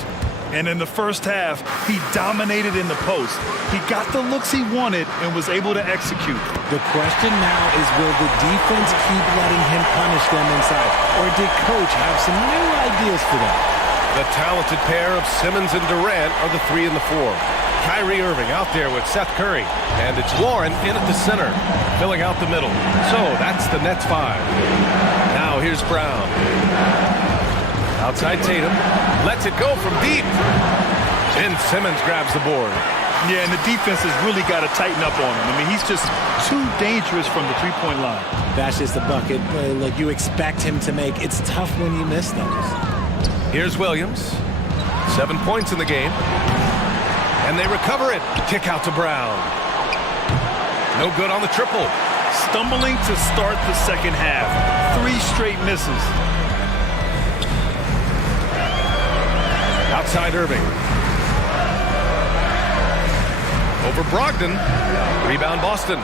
And in the first half, he dominated in the post. He got the looks he wanted and was able to execute. The question now is, will the defense keep letting him punish them inside? Or did Coach have some new ideas for them? The talented pair of Simmons and Durant are the 3 and the 4. Kyrie Irving out there with Seth Curry. And it's Warren in at the center, filling out the middle. So that's the Nets 5. Now here's Brown. Outside Tatum. Lets it go from deep. And Simmons grabs the board. Yeah, and the defense has really got to tighten up on him. I mean, he's just too dangerous from the three-point line. That's just a bucket like you expect him to make. It's tough when you miss those. Here's Williams. 7 points in the game. And they recover it. Kick out to Brown. No good on the triple. Stumbling to start the second half. 3 straight misses. Outside Irving. Over Brogdon. Rebound Boston.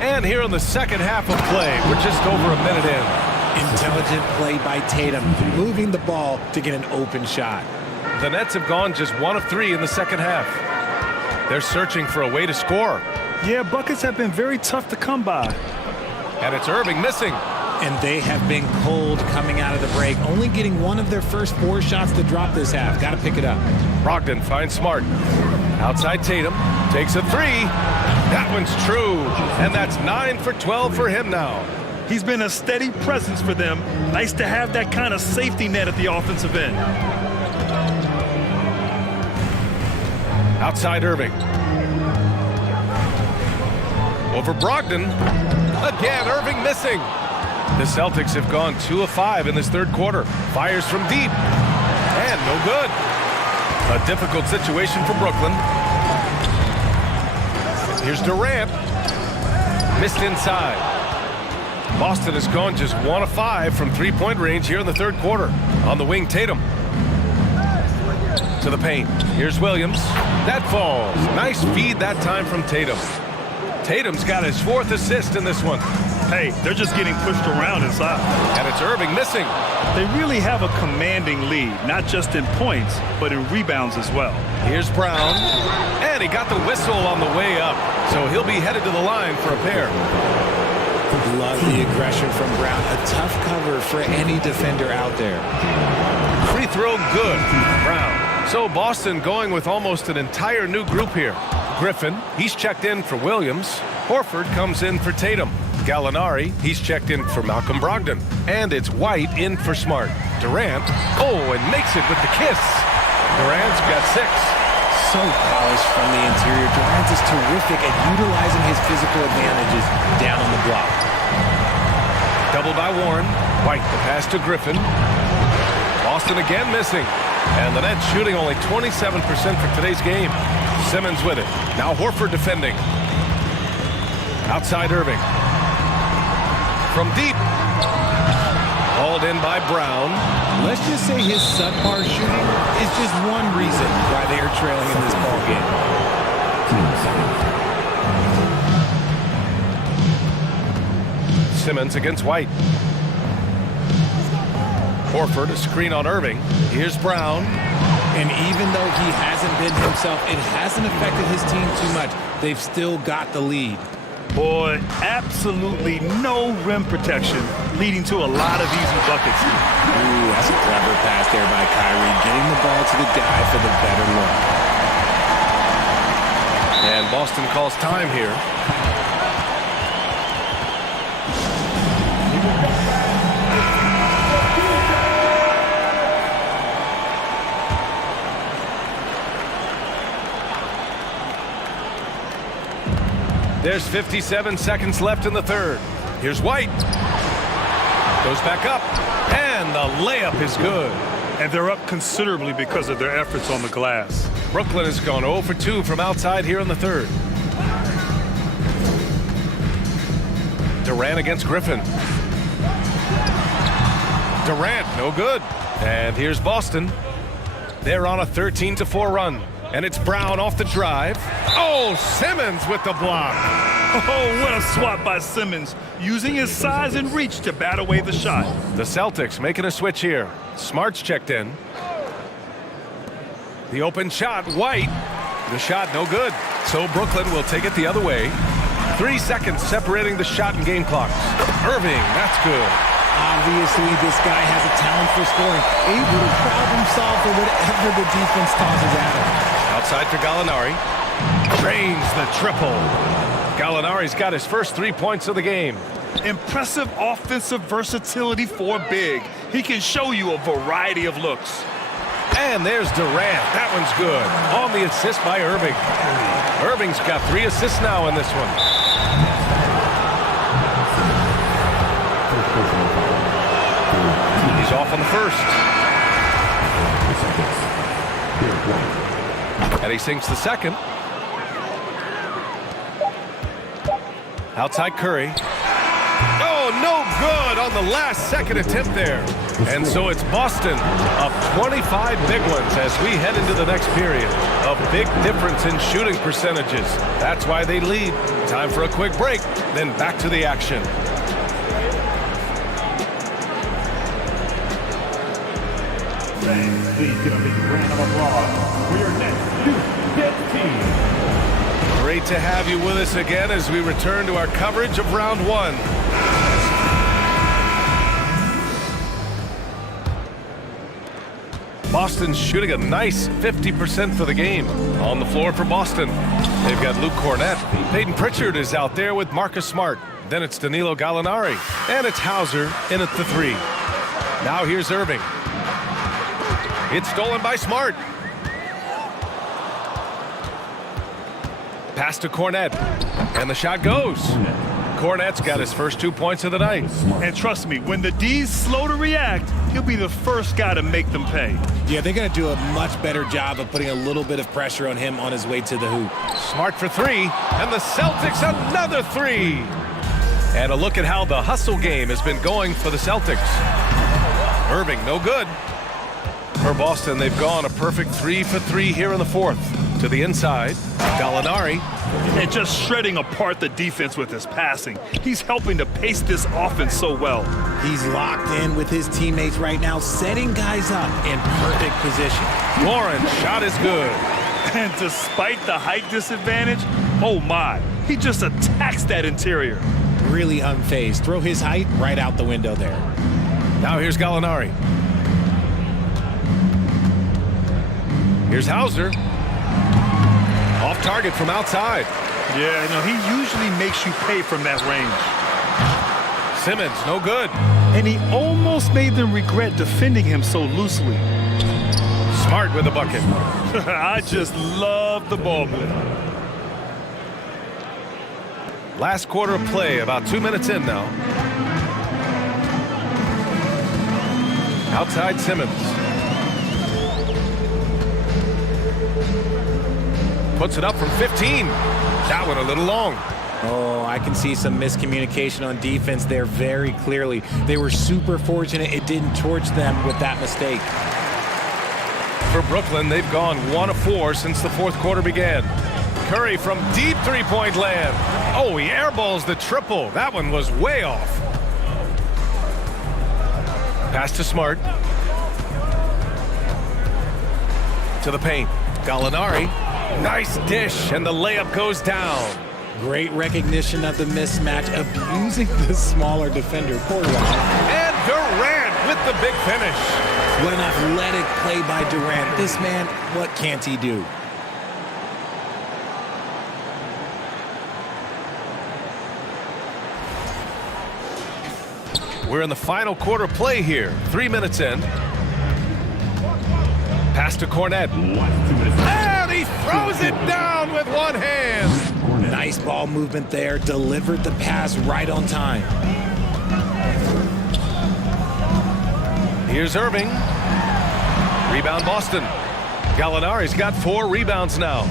And here in the second half of play, we're just over a minute in. Intelligent play by Tatum, moving the ball to get an open shot. The Nets have gone just 1 of 3 in the second half. They're searching for a way to score. Yeah, buckets have been very tough to come by. And it's Irving missing. And they have been cold coming out of the break, only getting 1 of their first 4 shots to drop this half. Got to pick it up. Brogdon finds Smart. Outside Tatum, takes a 3. That one's true. And that's 9 for 12 for him now. He's been a steady presence for them. Nice to have that kind of safety net at the offensive end. Outside Irving. Over Brogdon. Again, Irving missing. The Celtics have gone 2 of 5 in this third quarter. Fires from deep. And no good. A difficult situation for Brooklyn. Here's Durant. Missed inside. Boston has gone just 1 of 5 from 3-point range here in the third quarter. On the wing, Tatum. To the paint. Here's Williams. That falls. Nice feed that time from Tatum. Tatum's got his 4th assist in this one. Hey, they're just getting pushed around inside. And it's Irving missing. They really have a commanding lead, not just in points, but in rebounds as well. Here's Brown. And he got the whistle on the way up. So he'll be headed to the line for a pair. Love the aggression from Brown. A tough cover for any defender out there. Free throw good. Brown. So Boston going with almost an entire new group here. Griffin, he's checked in for Williams. Horford comes in for Tatum. Gallinari, he's checked in for Malcolm Brogdon. And it's White in for Smart. Durant, and makes it with the kiss. Durant's got 6. So polished from the interior. Durant is terrific at utilizing his physical advantages down on the block. Double by Warren. White, the pass to Griffin. Boston again missing. And the Nets shooting only 27% for today's game. Simmons with it. Now Horford defending. Outside Irving. From deep. Hauled in by Brown. Let's just say his subpar shooting is just one reason why they are trailing in this ball game. Simmons against White. Horford, a screen on Irving. Here's Brown. And even though he hasn't been himself, it hasn't affected his team too much. They've still got the lead. Boy, absolutely no rim protection, leading to a lot of easy buckets. Ooh, that's a clever pass there by Kyrie, getting the ball to the guy for the better look. And Boston calls time here. There's 57 seconds left in the third. Here's White. Goes back up, and the layup is good. And they're up considerably because of their efforts on the glass. Brooklyn has gone 0 for 2 from outside here in the third. Durant against Griffin. Durant, no good. And here's Boston. They're on a 13-4 run. And it's Brown off the drive. Oh, Simmons with the block. Oh, what a swat by Simmons, using his size and reach to bat away the shot. The Celtics making a switch here. Smart's checked in. The open shot, White. The shot no good. So Brooklyn will take it the other way. 3 seconds separating the shot and game clocks. Irving, that's good. Obviously, this guy has a talent for scoring, able to problem solve for whatever the defense tosses at him. Outside for Gallinari. Drains the triple. Gallinari's got his first 3 points of the game. Impressive offensive versatility for big. He can show you a variety of looks. And there's Durant. That one's good. On the assist by Irving. Irving's got 3 assists now in this one. He's off on the first. And he sinks the second. Outside Curry. Oh, no good on the last second attempt there. And so it's Boston up 25 big ones as we head into the next period. A big difference in shooting percentages. That's why they lead. Time for a quick break, then back to the action. Please give a big round of applause for your next Duke team. Great to have you with us again as we return to our coverage of round 1. Boston's shooting a nice 50% for the game. On the floor for Boston, they've got Luke Cornett. Peyton Pritchard is out there with Marcus Smart. Then it's Danilo Gallinari. And it's Hauser in at the 3. Now here's Irving. It's stolen by Smart. Pass to Cornett. And the shot goes. Cornett's got his first 2 points of the night. And trust me, when the D's slow to react, he'll be the first guy to make them pay. Yeah, they're going to do a much better job of putting a little bit of pressure on him on his way to the hoop. Smart for 3. And the Celtics another 3. And a look at how the hustle game has been going for the Celtics. Irving, no good. For Boston, they've gone a perfect 3 for 3 here in the fourth. To the inside, Gallinari. And just shredding apart the defense with his passing. He's helping to pace this offense so well. He's locked in with his teammates right now, setting guys up in perfect position. Lawrence, shot is good. And despite the height disadvantage, oh my, he just attacks that interior. Really unfazed. Throw his height right out the window there. Now here's Gallinari. Here's Hauser. Off target from outside. Yeah, no, he usually makes you pay from that range. Simmons, no good. And he almost made them regret defending him so loosely. Smart with the bucket. I just love the ball movement. Last quarter of play, about 2 minutes in now. Outside Simmons. Puts it up from 15. That one a little long. Oh, I can see some miscommunication on defense there very clearly. They were super fortunate it didn't torch them with that mistake. For Brooklyn, they've gone 1 of 4 since the fourth quarter began. Curry from deep three-point land. Oh, he airballs the triple. That one was way off. Pass to Smart. To the paint. Gallinari. Nice dish, and the layup goes down. Great recognition of the mismatch, abusing the smaller defender. Poor Durant. And Durant with the big finish. What an athletic play by Durant. This man, what can't he do? We're in the final quarter play here. 3 minutes in. Pass to Cornett. And he throws it down with one hand. Nice ball movement there. Delivered the pass right on time. Here's Irving. Rebound Boston. Gallinari's got 4 rebounds now.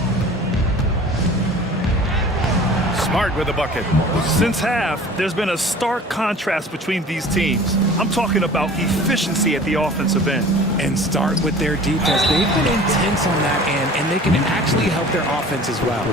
Smart with a bucket. Since half, there's been a stark contrast between these teams. I'm talking about efficiency at the offensive end. And start with their defense. They've been intense on that end, and they can actually help their offense as well.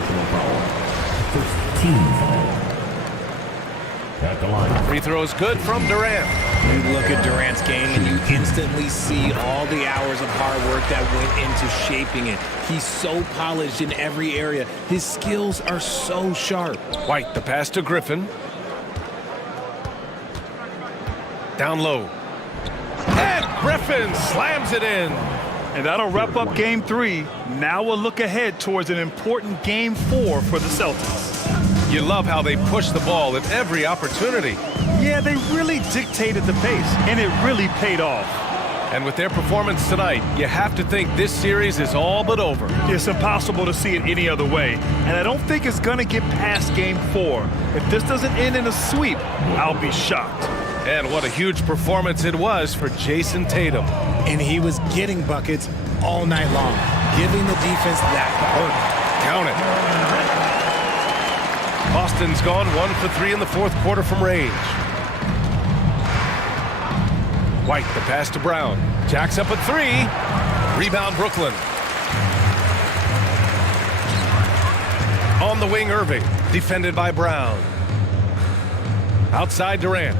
At the line. Free throws good from Durant. You look at Durant's game and you instantly see all the hours of hard work that went into shaping it. He's so polished in every area. His skills are so sharp. White, the pass to Griffin. Down low. And Griffin slams it in. And that'll wrap up Game 3. Now we'll look ahead towards an important Game 4 for the Celtics. You love how they push the ball at every opportunity. Yeah, they really dictated the pace, and it really paid off. And with their performance tonight, you have to think this series is all but over. It's impossible to see it any other way, and I don't think it's going to get past Game 4. If this doesn't end in a sweep, I'll be shocked. And what a huge performance it was for Jason Tatum. And he was getting buckets all night long, giving the defense that hurt. Count it. Boston's gone 1 for 3 in the fourth quarter from range. White, the pass to Brown. Jacks up at 3. Rebound Brooklyn. On the wing, Irving. Defended by Brown. Outside Durant.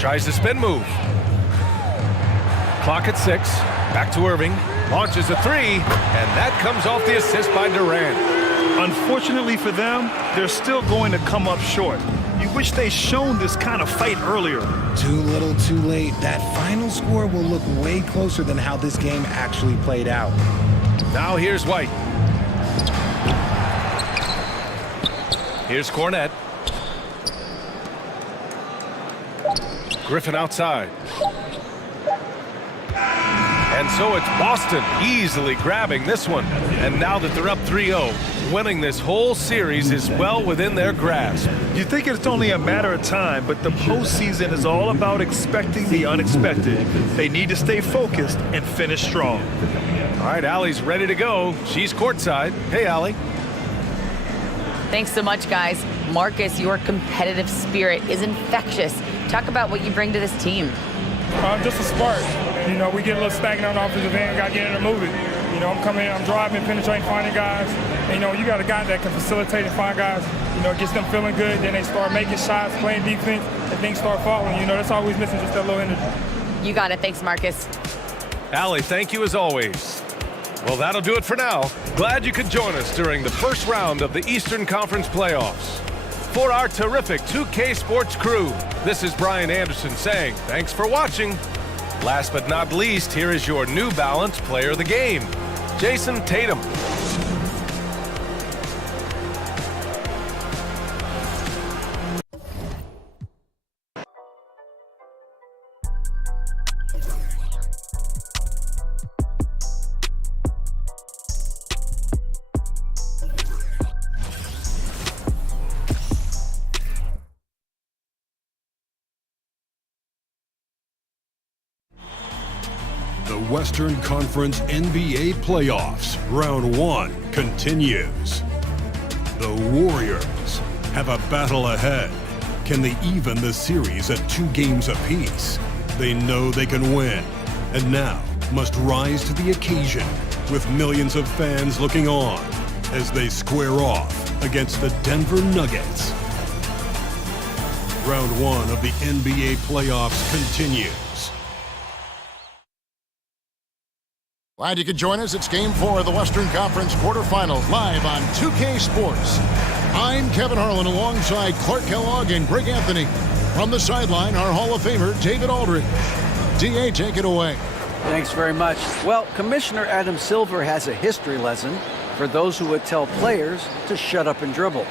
Tries the spin move. Clock at 6. Back to Irving. Launches a 3. And that comes off the assist by Durant. Unfortunately for them, they're still going to come up short. You wish they'd shown this kind of fight earlier. Too little, too late. That final score will look way closer than how this game actually played out. Now here's White. Here's Cornette. Griffin outside. And so it's Boston easily grabbing this one. And now that they're up 3-0, winning this whole series is well within their grasp. You think it's only a matter of time, but the postseason is all about expecting the unexpected. They need to stay focused and finish strong. All right, Allie's ready to go. She's courtside. Hey, Allie. Thanks so much, guys. Marcus, your competitive spirit is infectious. Talk about what you bring to this team. Just a spark. You know, we get a little stagnant on the offensive end, got to get in and move it. You know, I'm coming in, I'm driving, penetrating, finding guys. And, you know, you got a guy that can facilitate and find guys. You know, it gets them feeling good. Then they start making shots, playing defense, and things start falling. You know, that's always missing, just that little energy. You got it. Thanks, Marcus. Allie, thank you as always. Well, that'll do it for now. Glad you could join us during the first round of the Eastern Conference playoffs. For our terrific 2K Sports crew, this is Brian Anderson saying thanks for watching. Last but not least, here is your New Balance player of the game, Jason Tatum. The Western Conference NBA Playoffs, Round 1 continues. The Warriors have a battle ahead. Can they even the series at 2 games apiece? They know they can win, and now must rise to the occasion with millions of fans looking on as they square off against the Denver Nuggets. Round 1 of the NBA Playoffs continues. Glad you could join us. It's Game 4 of the Western Conference quarterfinals live on 2K Sports. I'm Kevin Harlan alongside Clark Kellogg and Greg Anthony. From the sideline, our Hall of Famer, David Aldridge. D.A., take it away. Thanks very much. Well, Commissioner Adam Silver has a history lesson for those who would tell players to shut up and dribble.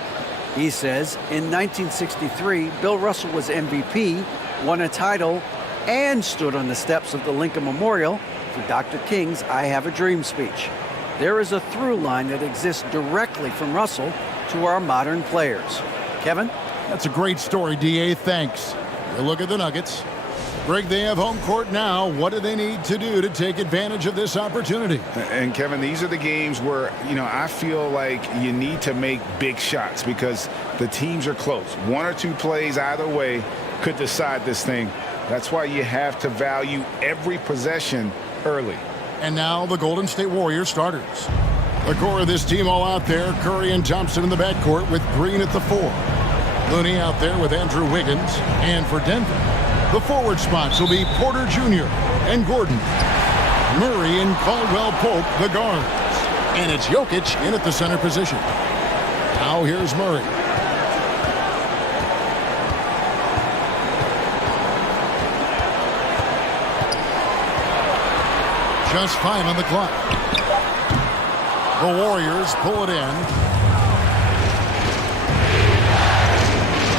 He says in 1963, Bill Russell was MVP, won a title, and stood on the steps of the Lincoln Memorial for Dr. King's I Have a Dream speech. there is a through line that exists directly from Russell to our modern players. Kevin? That's a great story, D.A. Thanks. You look at the Nuggets. Greg, they have home court now. What do they need to do to take advantage of this opportunity? And, Kevin, these are the games where, I feel like you need to make big shots because the teams are close. One or two plays either way could decide this thing. That's why you have to value every possession early. And now the Golden State Warriors starters. The core of this team all out there. Curry and Thompson in the backcourt with Green at the 4. Looney out there with Andrew Wiggins. And for Denver, the forward spots will be Porter Jr. and Gordon. Murray and Caldwell Pope, the guards. And it's Jokic in at the center position. Now here's Murray. Just 5 on the clock. The Warriors pull it in.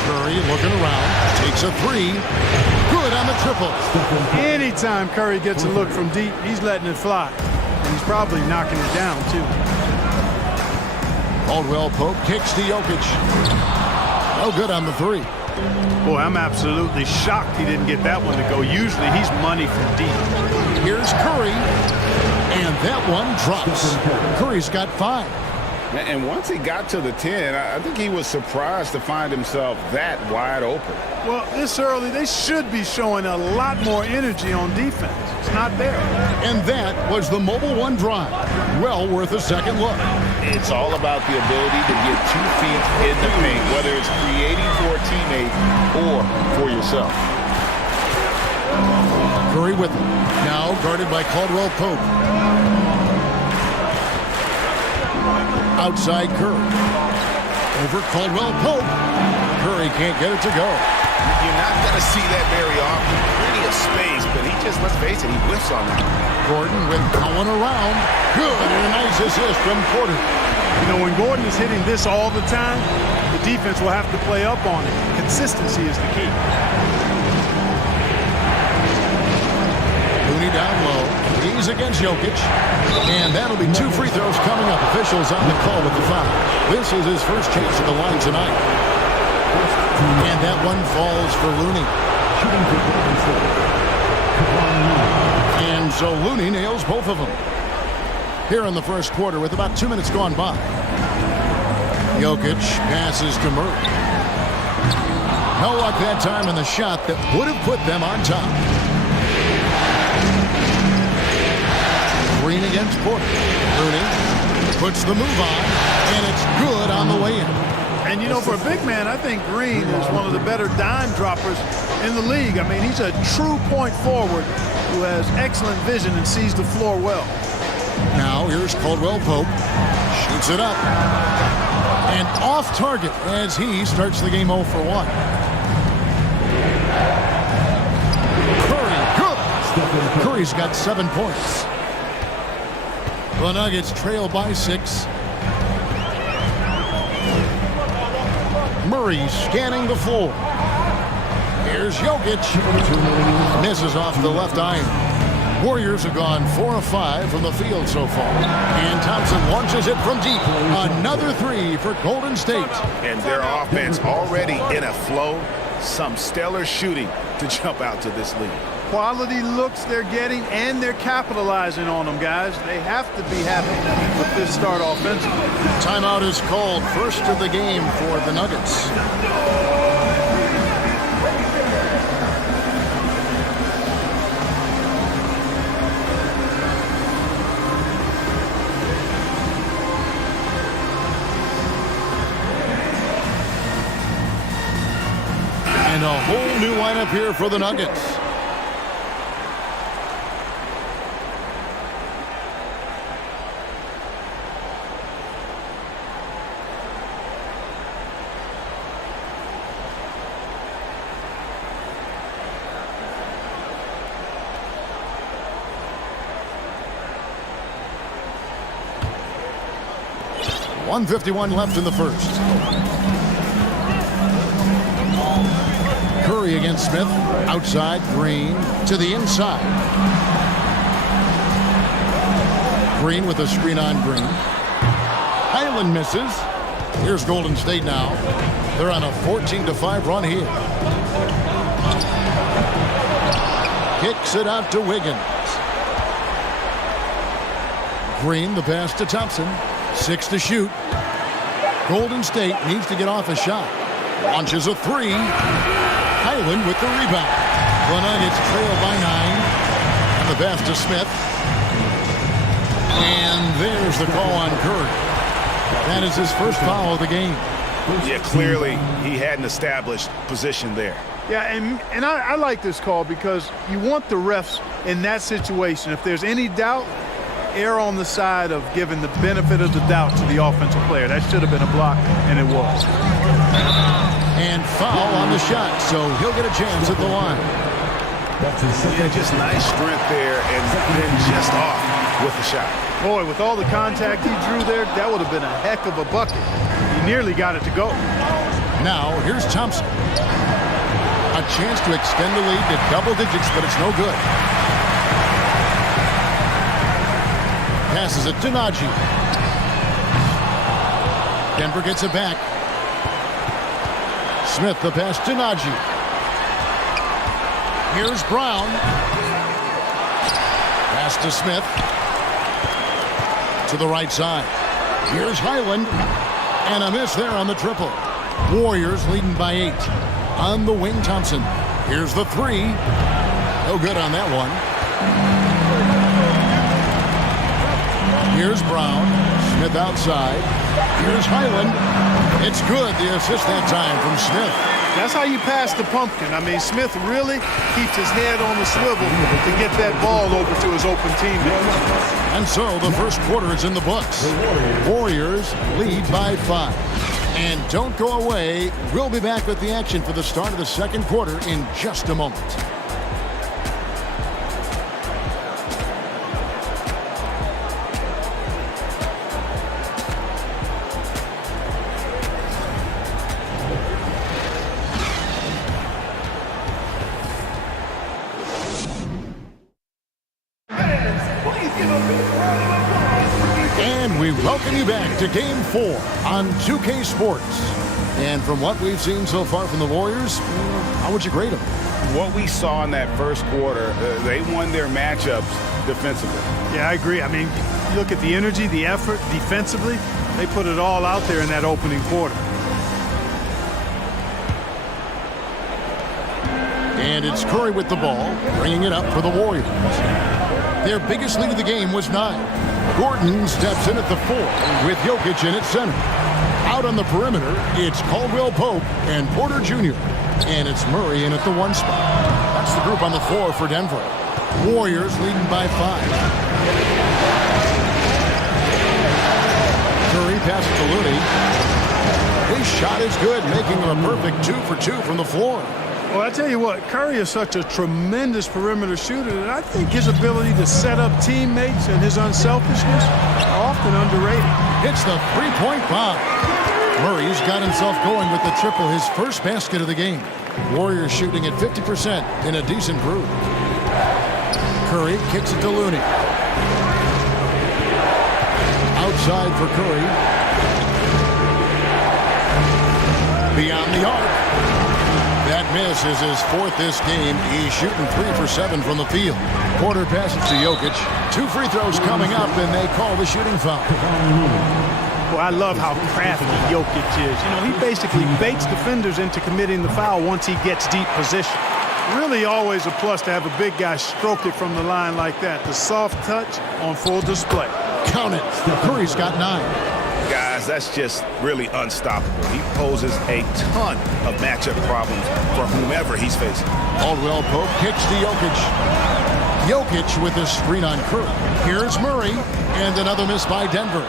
Curry looking around. Takes a 3. Good on the triple. Anytime Curry gets a look from deep, he's letting it fly. And he's probably knocking it down, too. Caldwell Pope kicks to Jokic. No good on the 3. Boy, I'm absolutely shocked he didn't get that one to go. Usually he's money from deep. Here's Curry. And that one drops. Curry's got 5. And once he got to the 10, I think he was surprised to find himself that wide open. Well, this early, they should be showing a lot more energy on defense. It's not there. And that was the Mobile One drive. Well worth a second look. It's all about the ability to get 2 feet in the paint, whether it's creating for a teammate or for yourself. Curry with him. Now guarded by Caldwell Pope. Outside Curry. Over Caldwell Pope. Curry can't get it to go. You're not going to see that very often. Plenty of space, but he just, let's face it, he whiffs on that. Gordon with Cowan around. Good, and a nice assist from Porter. When Gordon is hitting this all the time, the defense will have to play up on it. Consistency is the key. Looney down low. He's against Jokic. And that'll be 2 free throws coming up. Officials on the call with the foul. This is his first chance at the line tonight. And that one falls for Looney. And so Looney nails both of them. Here in the first quarter with about 2 minutes gone by. Jokic passes to Murray. No luck that time in the shot that would have put them on top. Green against Porter. Looney puts the move on, and it's good on the way in. And, for a big man, I think Green is one of the better dime droppers in the league. I mean, he's a true point forward who has excellent vision and sees the floor well. Now here's Caldwell Pope. Shoots it up. And off target as he starts the game 0 for 1. Curry, good. Curry's got 7 points. The Nuggets trail by 6. Murray scanning the floor. Here's Jokic. Misses off the left iron. Warriors have gone 4 of 5 from the field so far. And Thompson launches it from deep. Another 3 for Golden State. And their offense already in a flow. Some stellar shooting to jump out to this lead. Quality looks they're getting, and they're capitalizing on them, guys. They have to be happy with this start offensively. Timeout is called. First of the game for the Nuggets. And a whole new lineup here for the Nuggets. .151 left in the first. Curry against Smith. Outside, Green to the inside. Green with a screen on Green. Highland misses. Here's Golden State now. They're on a 14-5 run here. Kicks it out to Wiggins. Green, the pass to Thompson. 6 to shoot. Golden State needs to get off a shot. Launches a 3. Highland with the rebound. The Nuggets trail by 9. And the pass to Smith. And there's the call on Curry. That is his first foul of the game. Yeah, clearly he had an established position there. Yeah, and I like this call because you want the refs in that situation. If there's any doubt, err on the side of giving the benefit of the doubt to the offensive player. That should have been a block, and it was. And foul on the shot, so he'll get a chance at the line. Yeah, just nice strength there, and then just off with the shot. Boy, with all the contact he drew there, that would have been a heck of a bucket. He nearly got it to go. Now, here's Thompson. A chance to extend the lead to double digits, but it's no good. Passes it to Najee. Denver gets it back. Smith, the pass to Najee. Here's Brown. Pass to Smith. To the right side. Here's Highland. And a miss there on the triple. Warriors leading by 8. On the wing, Thompson. Here's the 3. No good on that one. Here's Brown. Smith outside. Here's Highland. It's good. The assist that time from Smith. That's how you pass the pumpkin. I mean, Smith really keeps his head on the swivel to get that ball over to his open teammates. And so the first quarter is in the books. Warriors lead by 5. And don't go away. We'll be back with the action for the start of the second quarter in just a moment. And we welcome you back to Game 4 on 2K Sports. And from what we've seen so far from the Warriors, how would you grade them? What we saw in that first quarter, they won their matchups defensively. Yeah, I agree. I mean, you look at the energy, the effort defensively, they put it all out there in that opening quarter. And it's Curry with the ball, bringing it up for the Warriors. Their biggest lead of the game was 9. Gordon steps in at the 4 with Jokic in at center. Out on the perimeter, it's Caldwell Pope and Porter Jr. And it's Murray in at the 1 spot. That's the group on the floor for Denver. Warriors leading by 5. Curry passes to Looney. His shot is good, making him a perfect 2 for 2 from the floor. Well, I tell you what, Curry is such a tremendous perimeter shooter that I think his ability to set up teammates and his unselfishness are often underrated. It's the three-point bomb. Murray's got himself going with the triple, his first basket of the game. Warriors shooting at 50% in a decent groove. Curry kicks it to Looney. Outside for Curry. Beyond the arc. That miss is his 4th this game. He's shooting 3 for 7 from the field. Porter passes to Jokic. 2 free throws coming up, and they call the shooting foul. Well, I love how crafty Jokic is. You know, he basically baits defenders into committing the foul once he gets deep position. Really always a plus to have a big guy stroke it from the line like that. The soft touch on full display. Count it. Curry's got 9. Guys, that's just really unstoppable. He poses a ton of matchup problems for whomever he's facing. Caldwell Pope kicks to Jokic. Jokic with a screen on Curry. Here's Murray, and another miss by Denver.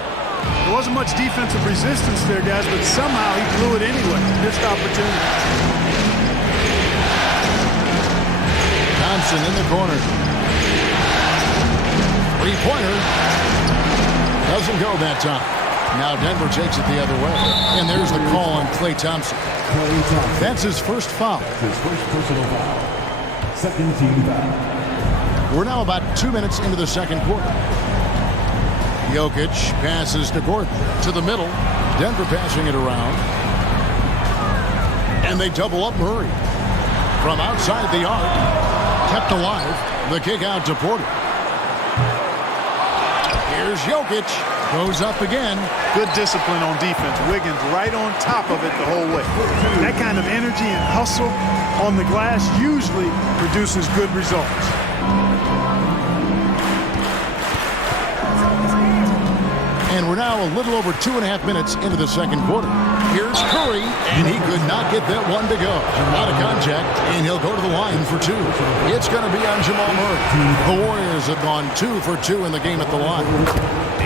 There wasn't much defensive resistance there, guys, but somehow he blew it anyway. Missed opportunity. Thompson in the corner. Three-pointer. Doesn't go that time. Now Denver takes it the other way. And there's the call on Klay Thompson. That's his first foul. His first personal foul. Second team foul. We're now about 2 minutes into the second quarter. Jokic passes to Gordon. To the middle. Denver passing it around. And they double up Murray. From outside the arc. Kept alive. The kick out to Porter. Here's Jokic. Goes up again. Good discipline on defense. Wiggins right on top of it the whole way. That kind of energy and hustle on the glass usually produces good results. And we're now a little over 2.5 minutes into the second quarter. Here's Curry, and he could not get that one to go. Out of contact, and he'll go to the line for 2. It's going to be on Jamal Murray. The Warriors have gone 2 for 2 in the game at the line.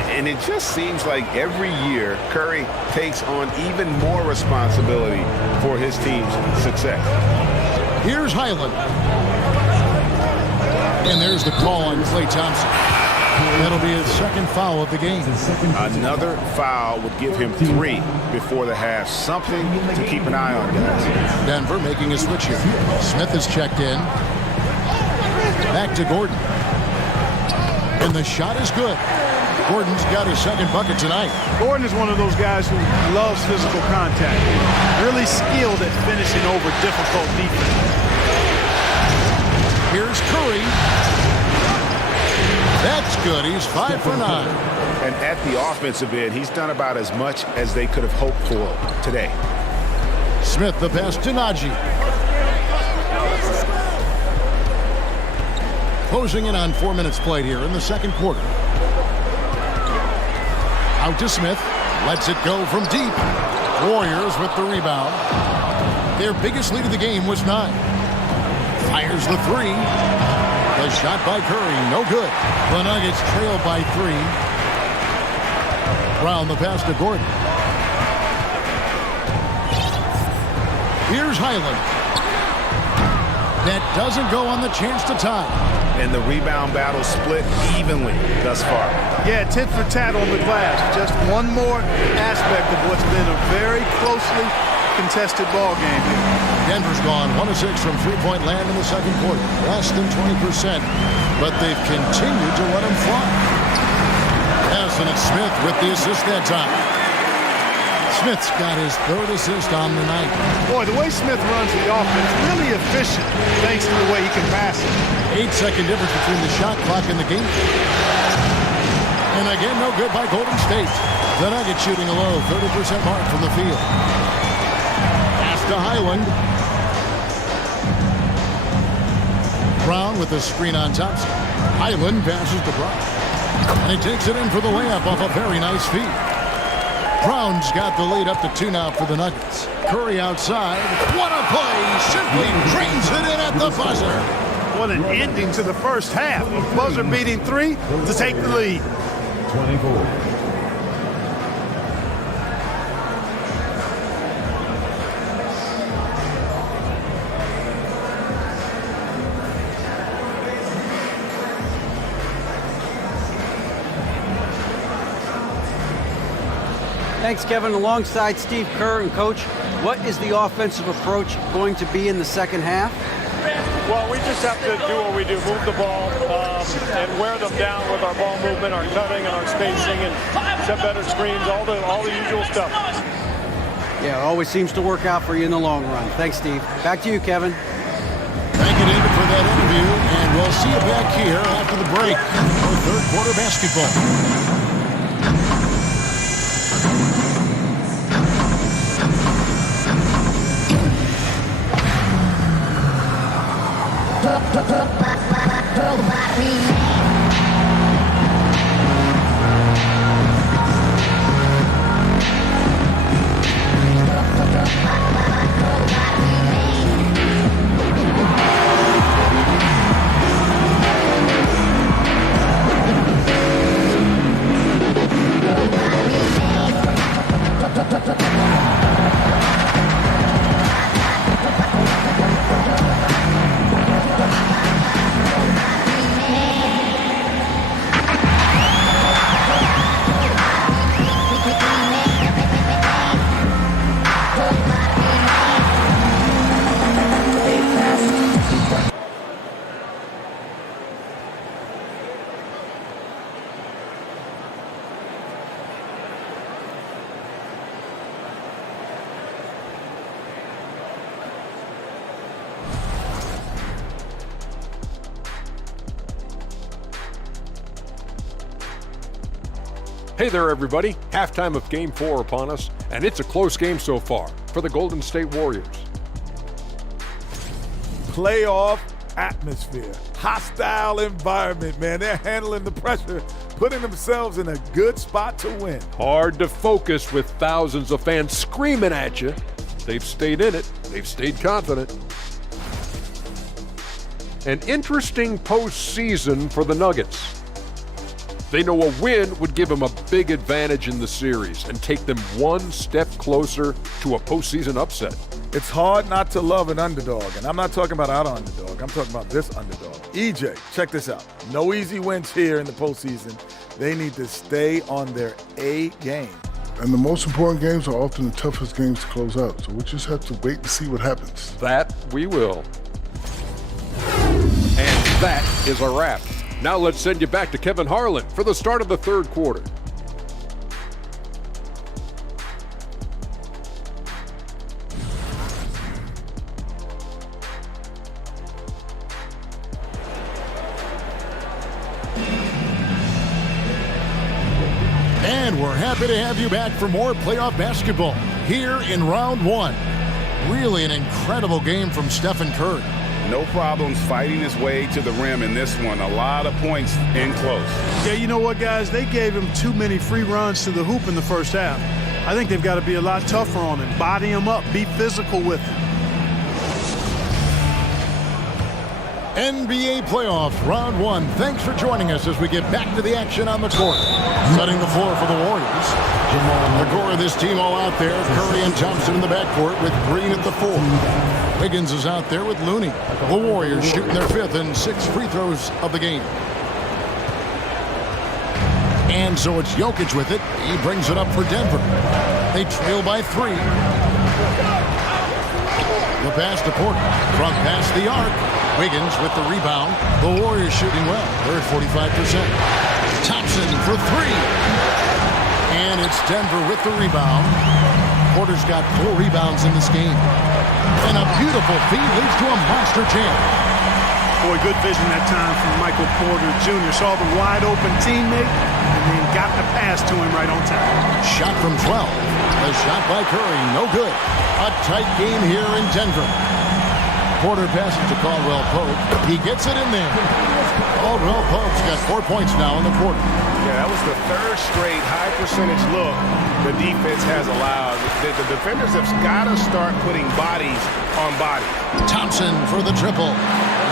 And it just seems like every year Curry takes on even more responsibility for his team's success. Here's Highland. And there's the call on Klay Thompson. That'll be his second foul of the game. Another foul would give him 3 before the half. Something to keep an eye on, guys. Denver making a switch here. Smith is checked in. Back to Gordon. And the shot is good. Gordon's got his second bucket tonight. Gordon is one of those guys who loves physical contact. Really skilled at finishing over difficult defense. Here's Curry. That's good. He's 5 for 9. And at the offensive end, he's done about as much as they could have hoped for today. Smith the pass to Najee. Closing in on 4 minutes played here in the second quarter. Out to Smith. Lets it go from deep. Warriors with the rebound. Their biggest lead of the game was 9. Fires the 3. The shot by Curry, no good. The Nuggets trail by 3. Brown the pass to Gordon. Here's Highland. That doesn't go on the chance to tie. And the rebound battle split evenly thus far. Yeah, tit for tat on the glass. Just one more aspect of what's been a very closely contested ball game here. Denver's gone 1 of 6 from three-point land in the second quarter. Less than 20%. But they've continued to let him fly. Pass, and it's Smith with the assist that time. Smith's got his 3rd assist on the night. Boy, the way Smith runs the offense, really efficient, thanks to the way he can pass it. 8-second difference between the shot clock and the game. And again, no good by Golden State. The Nuggets shooting a low 30% mark from the field. Pass to Highland. Brown with the screen on Thompson. Highland passes to Brown. And he takes it in for the layup off a very nice feed. Brown's got the lead up to 2 now for the Nuggets. Curry outside. What a play! Simply drains it in at the buzzer. What an ending to the first half. Buzzer beating 3 to take the lead. 24. Thanks, Kevin. Alongside Steve Kerr and Coach, what is the offensive approach going to be in the second half? Well, we just have to do what we do, move the ball and wear them down with our ball movement, our cutting, and our spacing, and set better screens, all the usual stuff. Yeah, it always seems to work out for you in the long run. Thanks, Steve. Back to you, Kevin. Thank you, David, for that interview, and we'll see you back here after the break for third quarter basketball. Hey there, everybody. Halftime of Game 4 upon us, and it's a close game so far for the Golden State Warriors. Playoff atmosphere, hostile environment, man. They're handling the pressure, putting themselves in a good spot to win. Hard to focus with thousands of fans screaming at you. They've stayed in it. They've stayed confident. An interesting postseason for the Nuggets. They know a win would give them a big advantage in the series and take them one step closer to a postseason upset. It's hard not to love an underdog, and I'm not talking about our underdog. I'm talking about this underdog. EJ, check this out. No easy wins here in the postseason. They need to stay on their A game. And the most important games are often the toughest games to close out, so we just have to wait to see what happens. That we will. And that is a wrap. Now let's send you back to Kevin Harlan for the start of the third quarter. And we're happy to have you back for more playoff basketball here in round one. Really an incredible game from Stephen Curry. No problems fighting his way to the rim in this one. A lot of points in close. Yeah, you know what, guys? They gave him too many free runs to the hoop in the first half. I think they've got to be a lot tougher on him. Body him up. Be physical with him. NBA playoffs, round one. Thanks for joining us as we get back to the action on the court. Setting the floor for the Warriors. The core of this team all out there. Curry and Thompson in the backcourt with Green at the 4. Wiggins is out there with Looney. The Warriors shooting their 5th and 6th free throws of the game. And so it's Jokic with it. He brings it up for Denver. They trail by 3. The pass to Porter. From past the arc. Wiggins with the rebound. The Warriors shooting well. They're at 45%. Thompson for 3. And it's Denver with the rebound. Porter's got 4 rebounds in this game. And a beautiful feed leads to a monster jam. Boy, good vision that time from Michael Porter Jr. Saw the wide open teammate and then got the pass to him right on time. Shot from 12. A shot by Curry. No good. A tight game here in Denver. Porter passes to Caldwell Pope. He gets it in there. Caldwell Pope's got 4 points now in the quarter. Yeah, that was the 3rd straight high percentage look the defense has allowed. The defenders have got to start putting bodies on body. Thompson for the triple.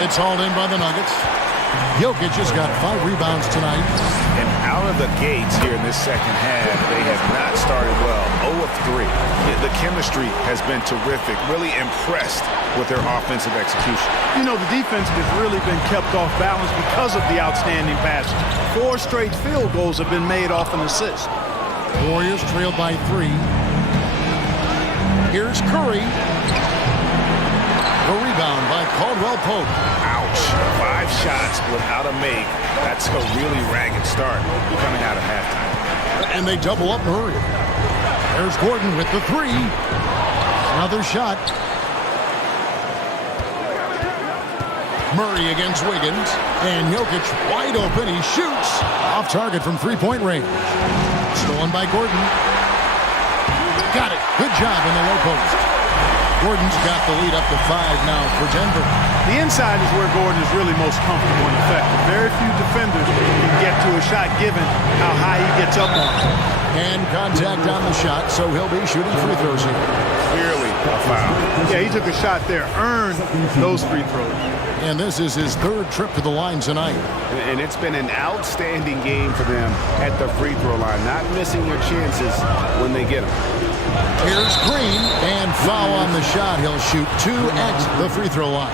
It's hauled in by the Nuggets. Jokic has got 5 rebounds tonight. And out of the gates here in this second half, they have not started well. 0 of 3. The chemistry has been terrific. Really impressed with their offensive execution. You know, the defense has really been kept off balance because of the outstanding passes. 4 straight field goals have been made off an assist. Warriors trailed by 3. Here's Curry. The rebound by Caldwell Pope. Ouch. 5 shots without a make. That's a really ragged start coming out of halftime. And they double up Murray. There's Gordon with the 3. Another shot. Murray against Wiggins. And Jokic wide open. He shoots. Off target from 3-point range. Stolen by Gordon. Got it. Good job in the low post. Gordon's got the lead up to 5 now for Denver. The inside is where Gordon is really most comfortable and effective. Very few defenders can get to a shot given how high he gets up on it. And contact on the shot, so he'll be shooting free throws here. Clearly a foul. Yeah, he took a shot there, earned those free throws. And this is his 3rd trip to the line tonight. And it's been an outstanding game for them at the free throw line. Not missing their chances when they get them. Here's Green, and foul on the shot. He'll shoot 2 at the free throw line.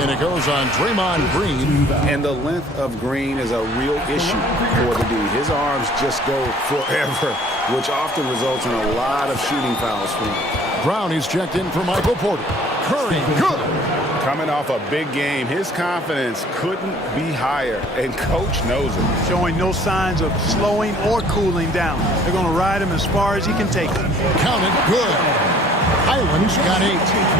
And it goes on Draymond Green. And the length of Green is a real issue for the D. His arms just go forever, which often results in a lot of shooting fouls for him. Brown is checked in for Michael Porter. Curry, good. Coming off a big game, his confidence couldn't be higher, and coach knows it. Showing no signs of slowing or cooling down. They're going to ride him as far as he can take him. Count it, good. Highland's got 8.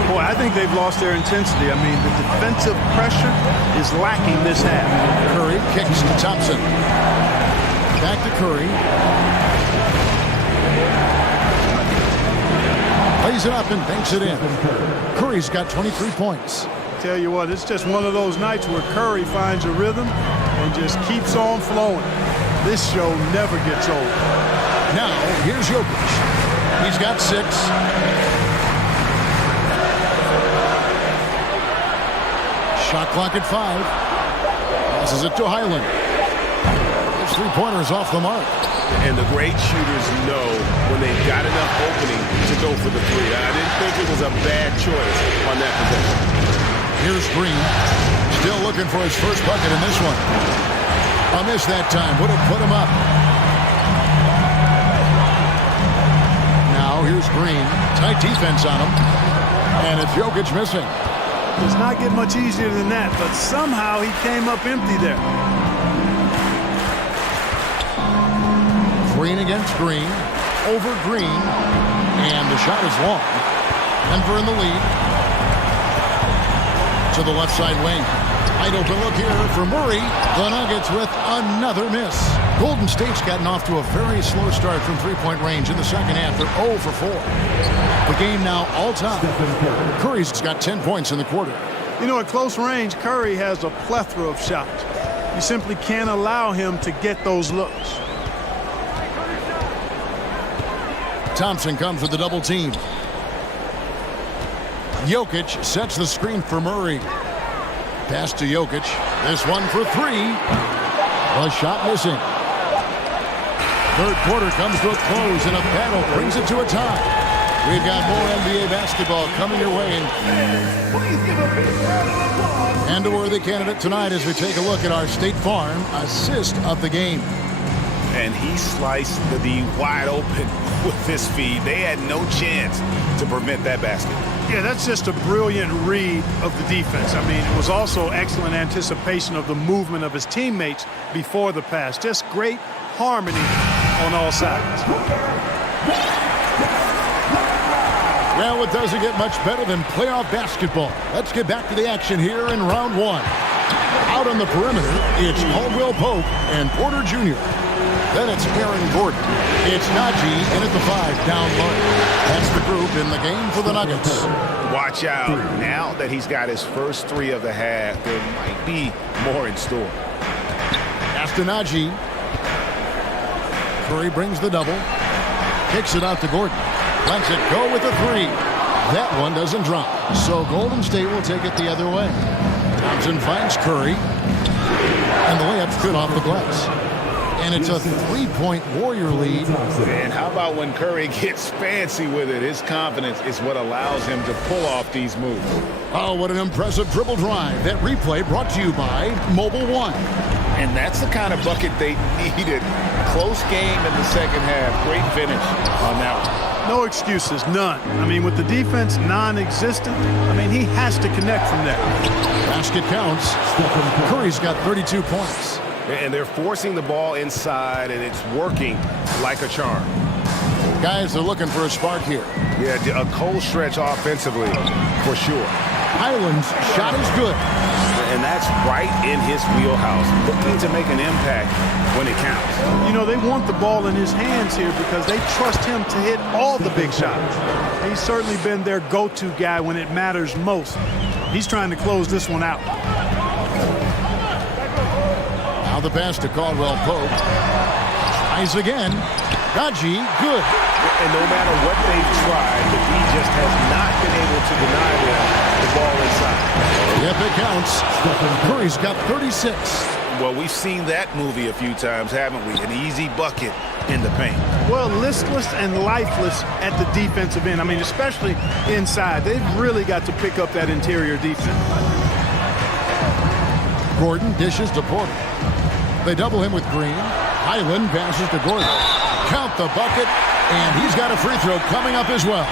Boy, I think they've lost their intensity. I mean, the defensive pressure is lacking this half. Curry kicks to Thompson. back to Curry. Lays it up and banks it in. Curry's got 23 points. Tell you what, it's just one of those nights where Curry finds a rhythm and just keeps on flowing. This show never gets old. Now, here's Jokic. He's got 6. Shot clock at 5. Passes it to Highland. His three-pointer's off the mark. And the great shooters know when they've got enough opening to go for the three. I didn't think it was a bad choice on that possession. Here's Green. Still looking for his first bucket in this one. A miss that time. Would have put him up. Now here's Green. Tight defense on him. And it's Jokic missing. Does not get much easier than that, but somehow he came up empty there. Green against Green. Over Green. And the shot is long. Denver in the lead. To the left side wing. Tight open look here for Murray. The Nuggets with another miss. Golden State's gotten off to a very slow start from three-point range in the second half. They're 0 for 4. The game now all-time. Curry's got 10 points in the quarter. You know, at close range, Curry has a plethora of shots. You simply can't allow him to get those looks. Thompson comes with the double team. Jokic sets the screen for Murray. Pass to Jokic. This one for 3. A shot missing. Third quarter comes to a close, and a battle brings it to a tie. We've got more NBA basketball coming your way. And a worthy candidate tonight as we take a look at our State Farm assist of the game. And he sliced the D wide open with his feed. They had no chance to prevent that basket. Yeah, that's just a brilliant read of the defense. I mean, it was also excellent anticipation of the movement of his teammates before the pass. Just great harmony on all sides. Well, it doesn't get much better than playoff basketball. Let's get back to the action here in round 1. Out on the perimeter, it's Caldwell Pope and Porter Jr. Then it's Aaron Gordon. It's Najee in at the 5 down low. That's the group in the game for the Nuggets. Watch out. Now that he's got his first 3 of the half, there might be more in store. After Najee. Curry brings the double. Kicks it out to Gordon. Lets it go with a 3. That one doesn't drop. So Golden State will take it the other way. Thompson finds Curry. And the layup's good off the glass. And it's a 3-point Warrior lead. And how about when Curry gets fancy with it? His confidence is what allows him to pull off these moves. Oh, what an impressive dribble drive. That replay brought to you by Mobile One. And that's the kind of bucket they needed. Close game in the second half. Great finish on that one. No excuses, none. I mean, with the defense non-existent, I mean, he has to connect from there. Basket counts. Curry's got 32 points. And they're forcing the ball inside, and it's working like a charm. Guys are looking for a spark here. Yeah, a cold stretch offensively, for sure. Highland's shot is good. And that's right in his wheelhouse, looking to make an impact when it counts. You know, they want the ball in his hands here because they trust him to hit all the big shots. He's certainly been their go-to guy when it matters most. He's trying to close this one out. Now the pass to Caldwell Pope. Tries again. Najee, good. And no matter what they've tried, the D just has not been able to deny them the ball inside. Yep, it counts. Curry's got 36. Well, we've seen that movie a few times, haven't we? An easy bucket in the paint. Well, listless and lifeless at the defensive end. I mean, especially inside. They've really got to pick up that interior defense. Gordon dishes to Porter. They double him with Green. Highland passes to Gordon. Count the bucket, and he's got a free throw coming up as well.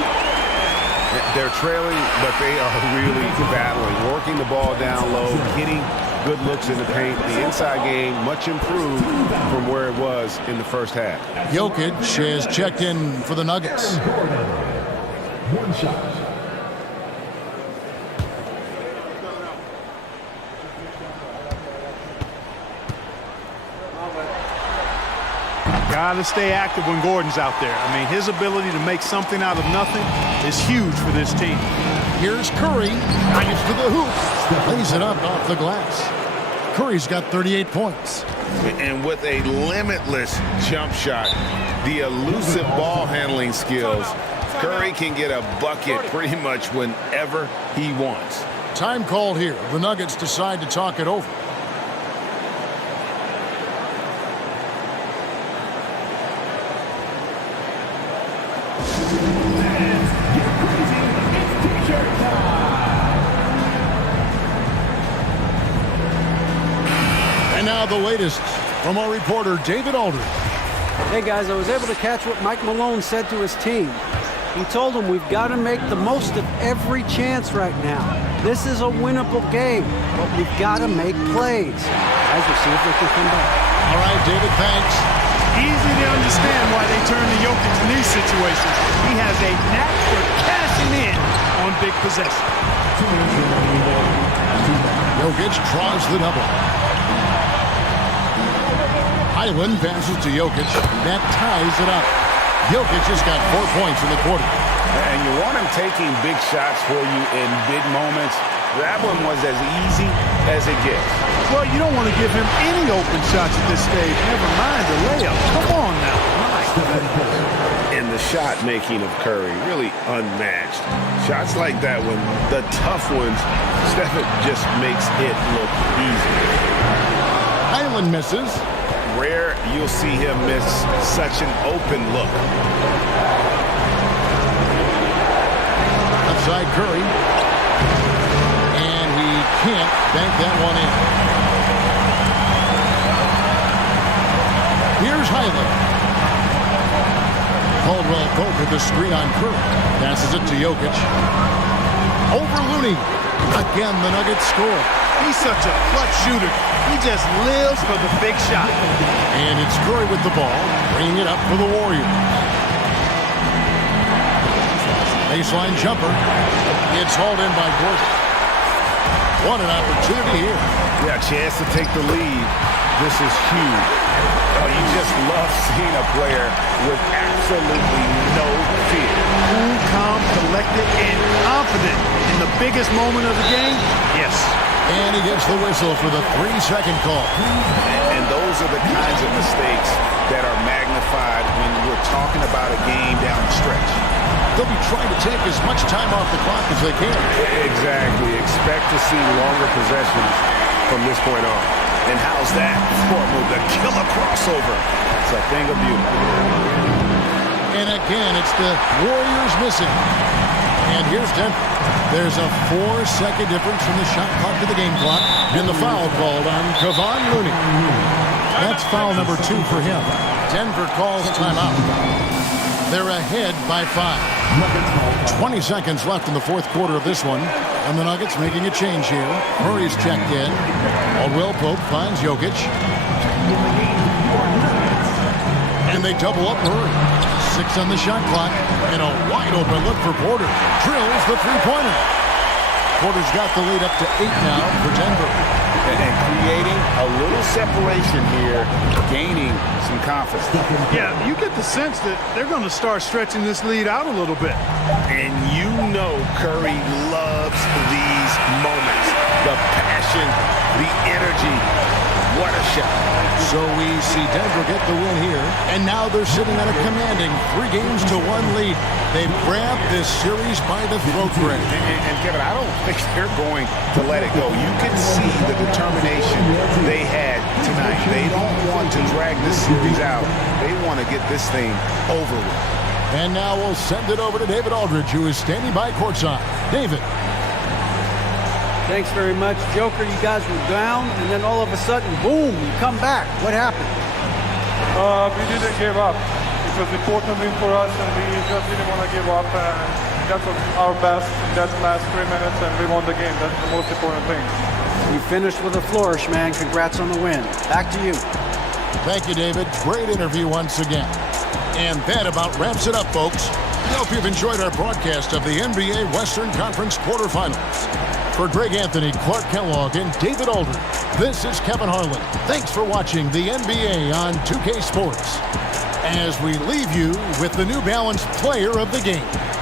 They're trailing, but they are really battling, working the ball down low, getting good looks in the paint. The inside game much improved from where it was in the first half. Jokic has checked in for the Nuggets. One shot. Got to stay active when Gordon's out there. I mean, his ability to make something out of nothing is huge for this team. Here's Curry. Drives to the hoop. Lays it up off the glass. Curry's got 38 points. And with a limitless jump shot, the elusive ball handling skills, Curry can get a bucket pretty much whenever he wants. Time called here. The Nuggets decide to talk it over. And now the latest from our reporter, David Aldridge. Hey guys, I was able to catch what Mike Malone said to his team. He told them we've got to make the most of every chance right now. This is a winnable game, but we've got to make plays. Guys, we'll see if they can come back. All right, David, thanks. Easy to understand why they turn to Jokic in these situations. He has a knack for cashing in on big possessions. Jokic draws the double. Highland passes to Jokic. That ties it up. Jokic just got 4 points in the quarter. And you want him taking big shots for you in big moments. That one was as easy as it gets. Well, you don't want to give him any open shots at this stage. Never mind the layup. Come on now. And the shot making of Curry really unmatched. Shots like that one, the tough ones, Stephen just makes it look easy. Highland misses. Rare you'll see him miss such an open look. Outside Curry. And he can't bank that one in. Here's Highland. Caldwell Pope with the screen on Curry. Passes it to Jokic. Over Looney. Again, the Nuggets score. He's such a clutch shooter. He just lives for the big shot. And it's Curry with the ball, bringing it up for the Warriors. Baseline jumper. It's hauled in by Gordon. What an opportunity here. Yeah, chance to take the lead. This is huge. Oh, you just love seeing a player with absolutely no fear. Cool, calm, collected, and confident in the biggest moment of the game. Yes. And he gets the whistle for the 3-second call. And those are the kinds of mistakes that are magnified when we're talking about a game down the stretch. They'll be trying to take as much time off the clock as they can. Exactly. Expect to see longer possessions from this point on. And how's that for a move? The killer crossover. It's a thing of beauty. And again, it's the Warriors missing. And here's Denver. There's a 4-second difference from the shot clock to the game clock. And the foul called on Kevon Looney. That's foul number 2 for him. Denver calls timeout. They're ahead by 5. 20 seconds left in the fourth quarter of this one. And the Nuggets making a change here. Murray's checked in. Caldwell Pope finds Jokic. And they double up Murray. 6 on the shot clock. And a wide open look for Porter. Drills the three-pointer. Porter's got the lead up to 8 now for Denver. And creating a little separation here, gaining some confidence. Yeah, you get the sense that they're going to start stretching this lead out a little bit. And you know Curry loves these moments. The passion, the energy. What a shot. So we see Denver get the win here. And now they're sitting on a commanding 3-1 lead. They've grabbed this series by the throat, Greg. And Kevin, I don't think they're going to let it go. You can see the determination they had tonight. They don't want to drag this series out. They want to get this thing over with. And now we'll send it over to David Aldridge, who is standing by courtside. David. Thanks very much, Joker. You guys were down, and then all of a sudden, boom, you come back. What happened? We didn't give up. It was important win for us, and we just didn't want to give up. That was our best in that last 3 minutes, and we won the game. That's the most important thing. You finished with a flourish, man. Congrats on the win. Back to you. Thank you, David. Great interview once again. And that about wraps it up, folks. We hope you've enjoyed our broadcast of the NBA Western Conference quarterfinals. For Greg Anthony, Clark Kellogg, and David Aldridge, This is Kevin Harlan. Thanks for watching the NBA on 2K Sports. As we leave you with the New Balance Player of the Game.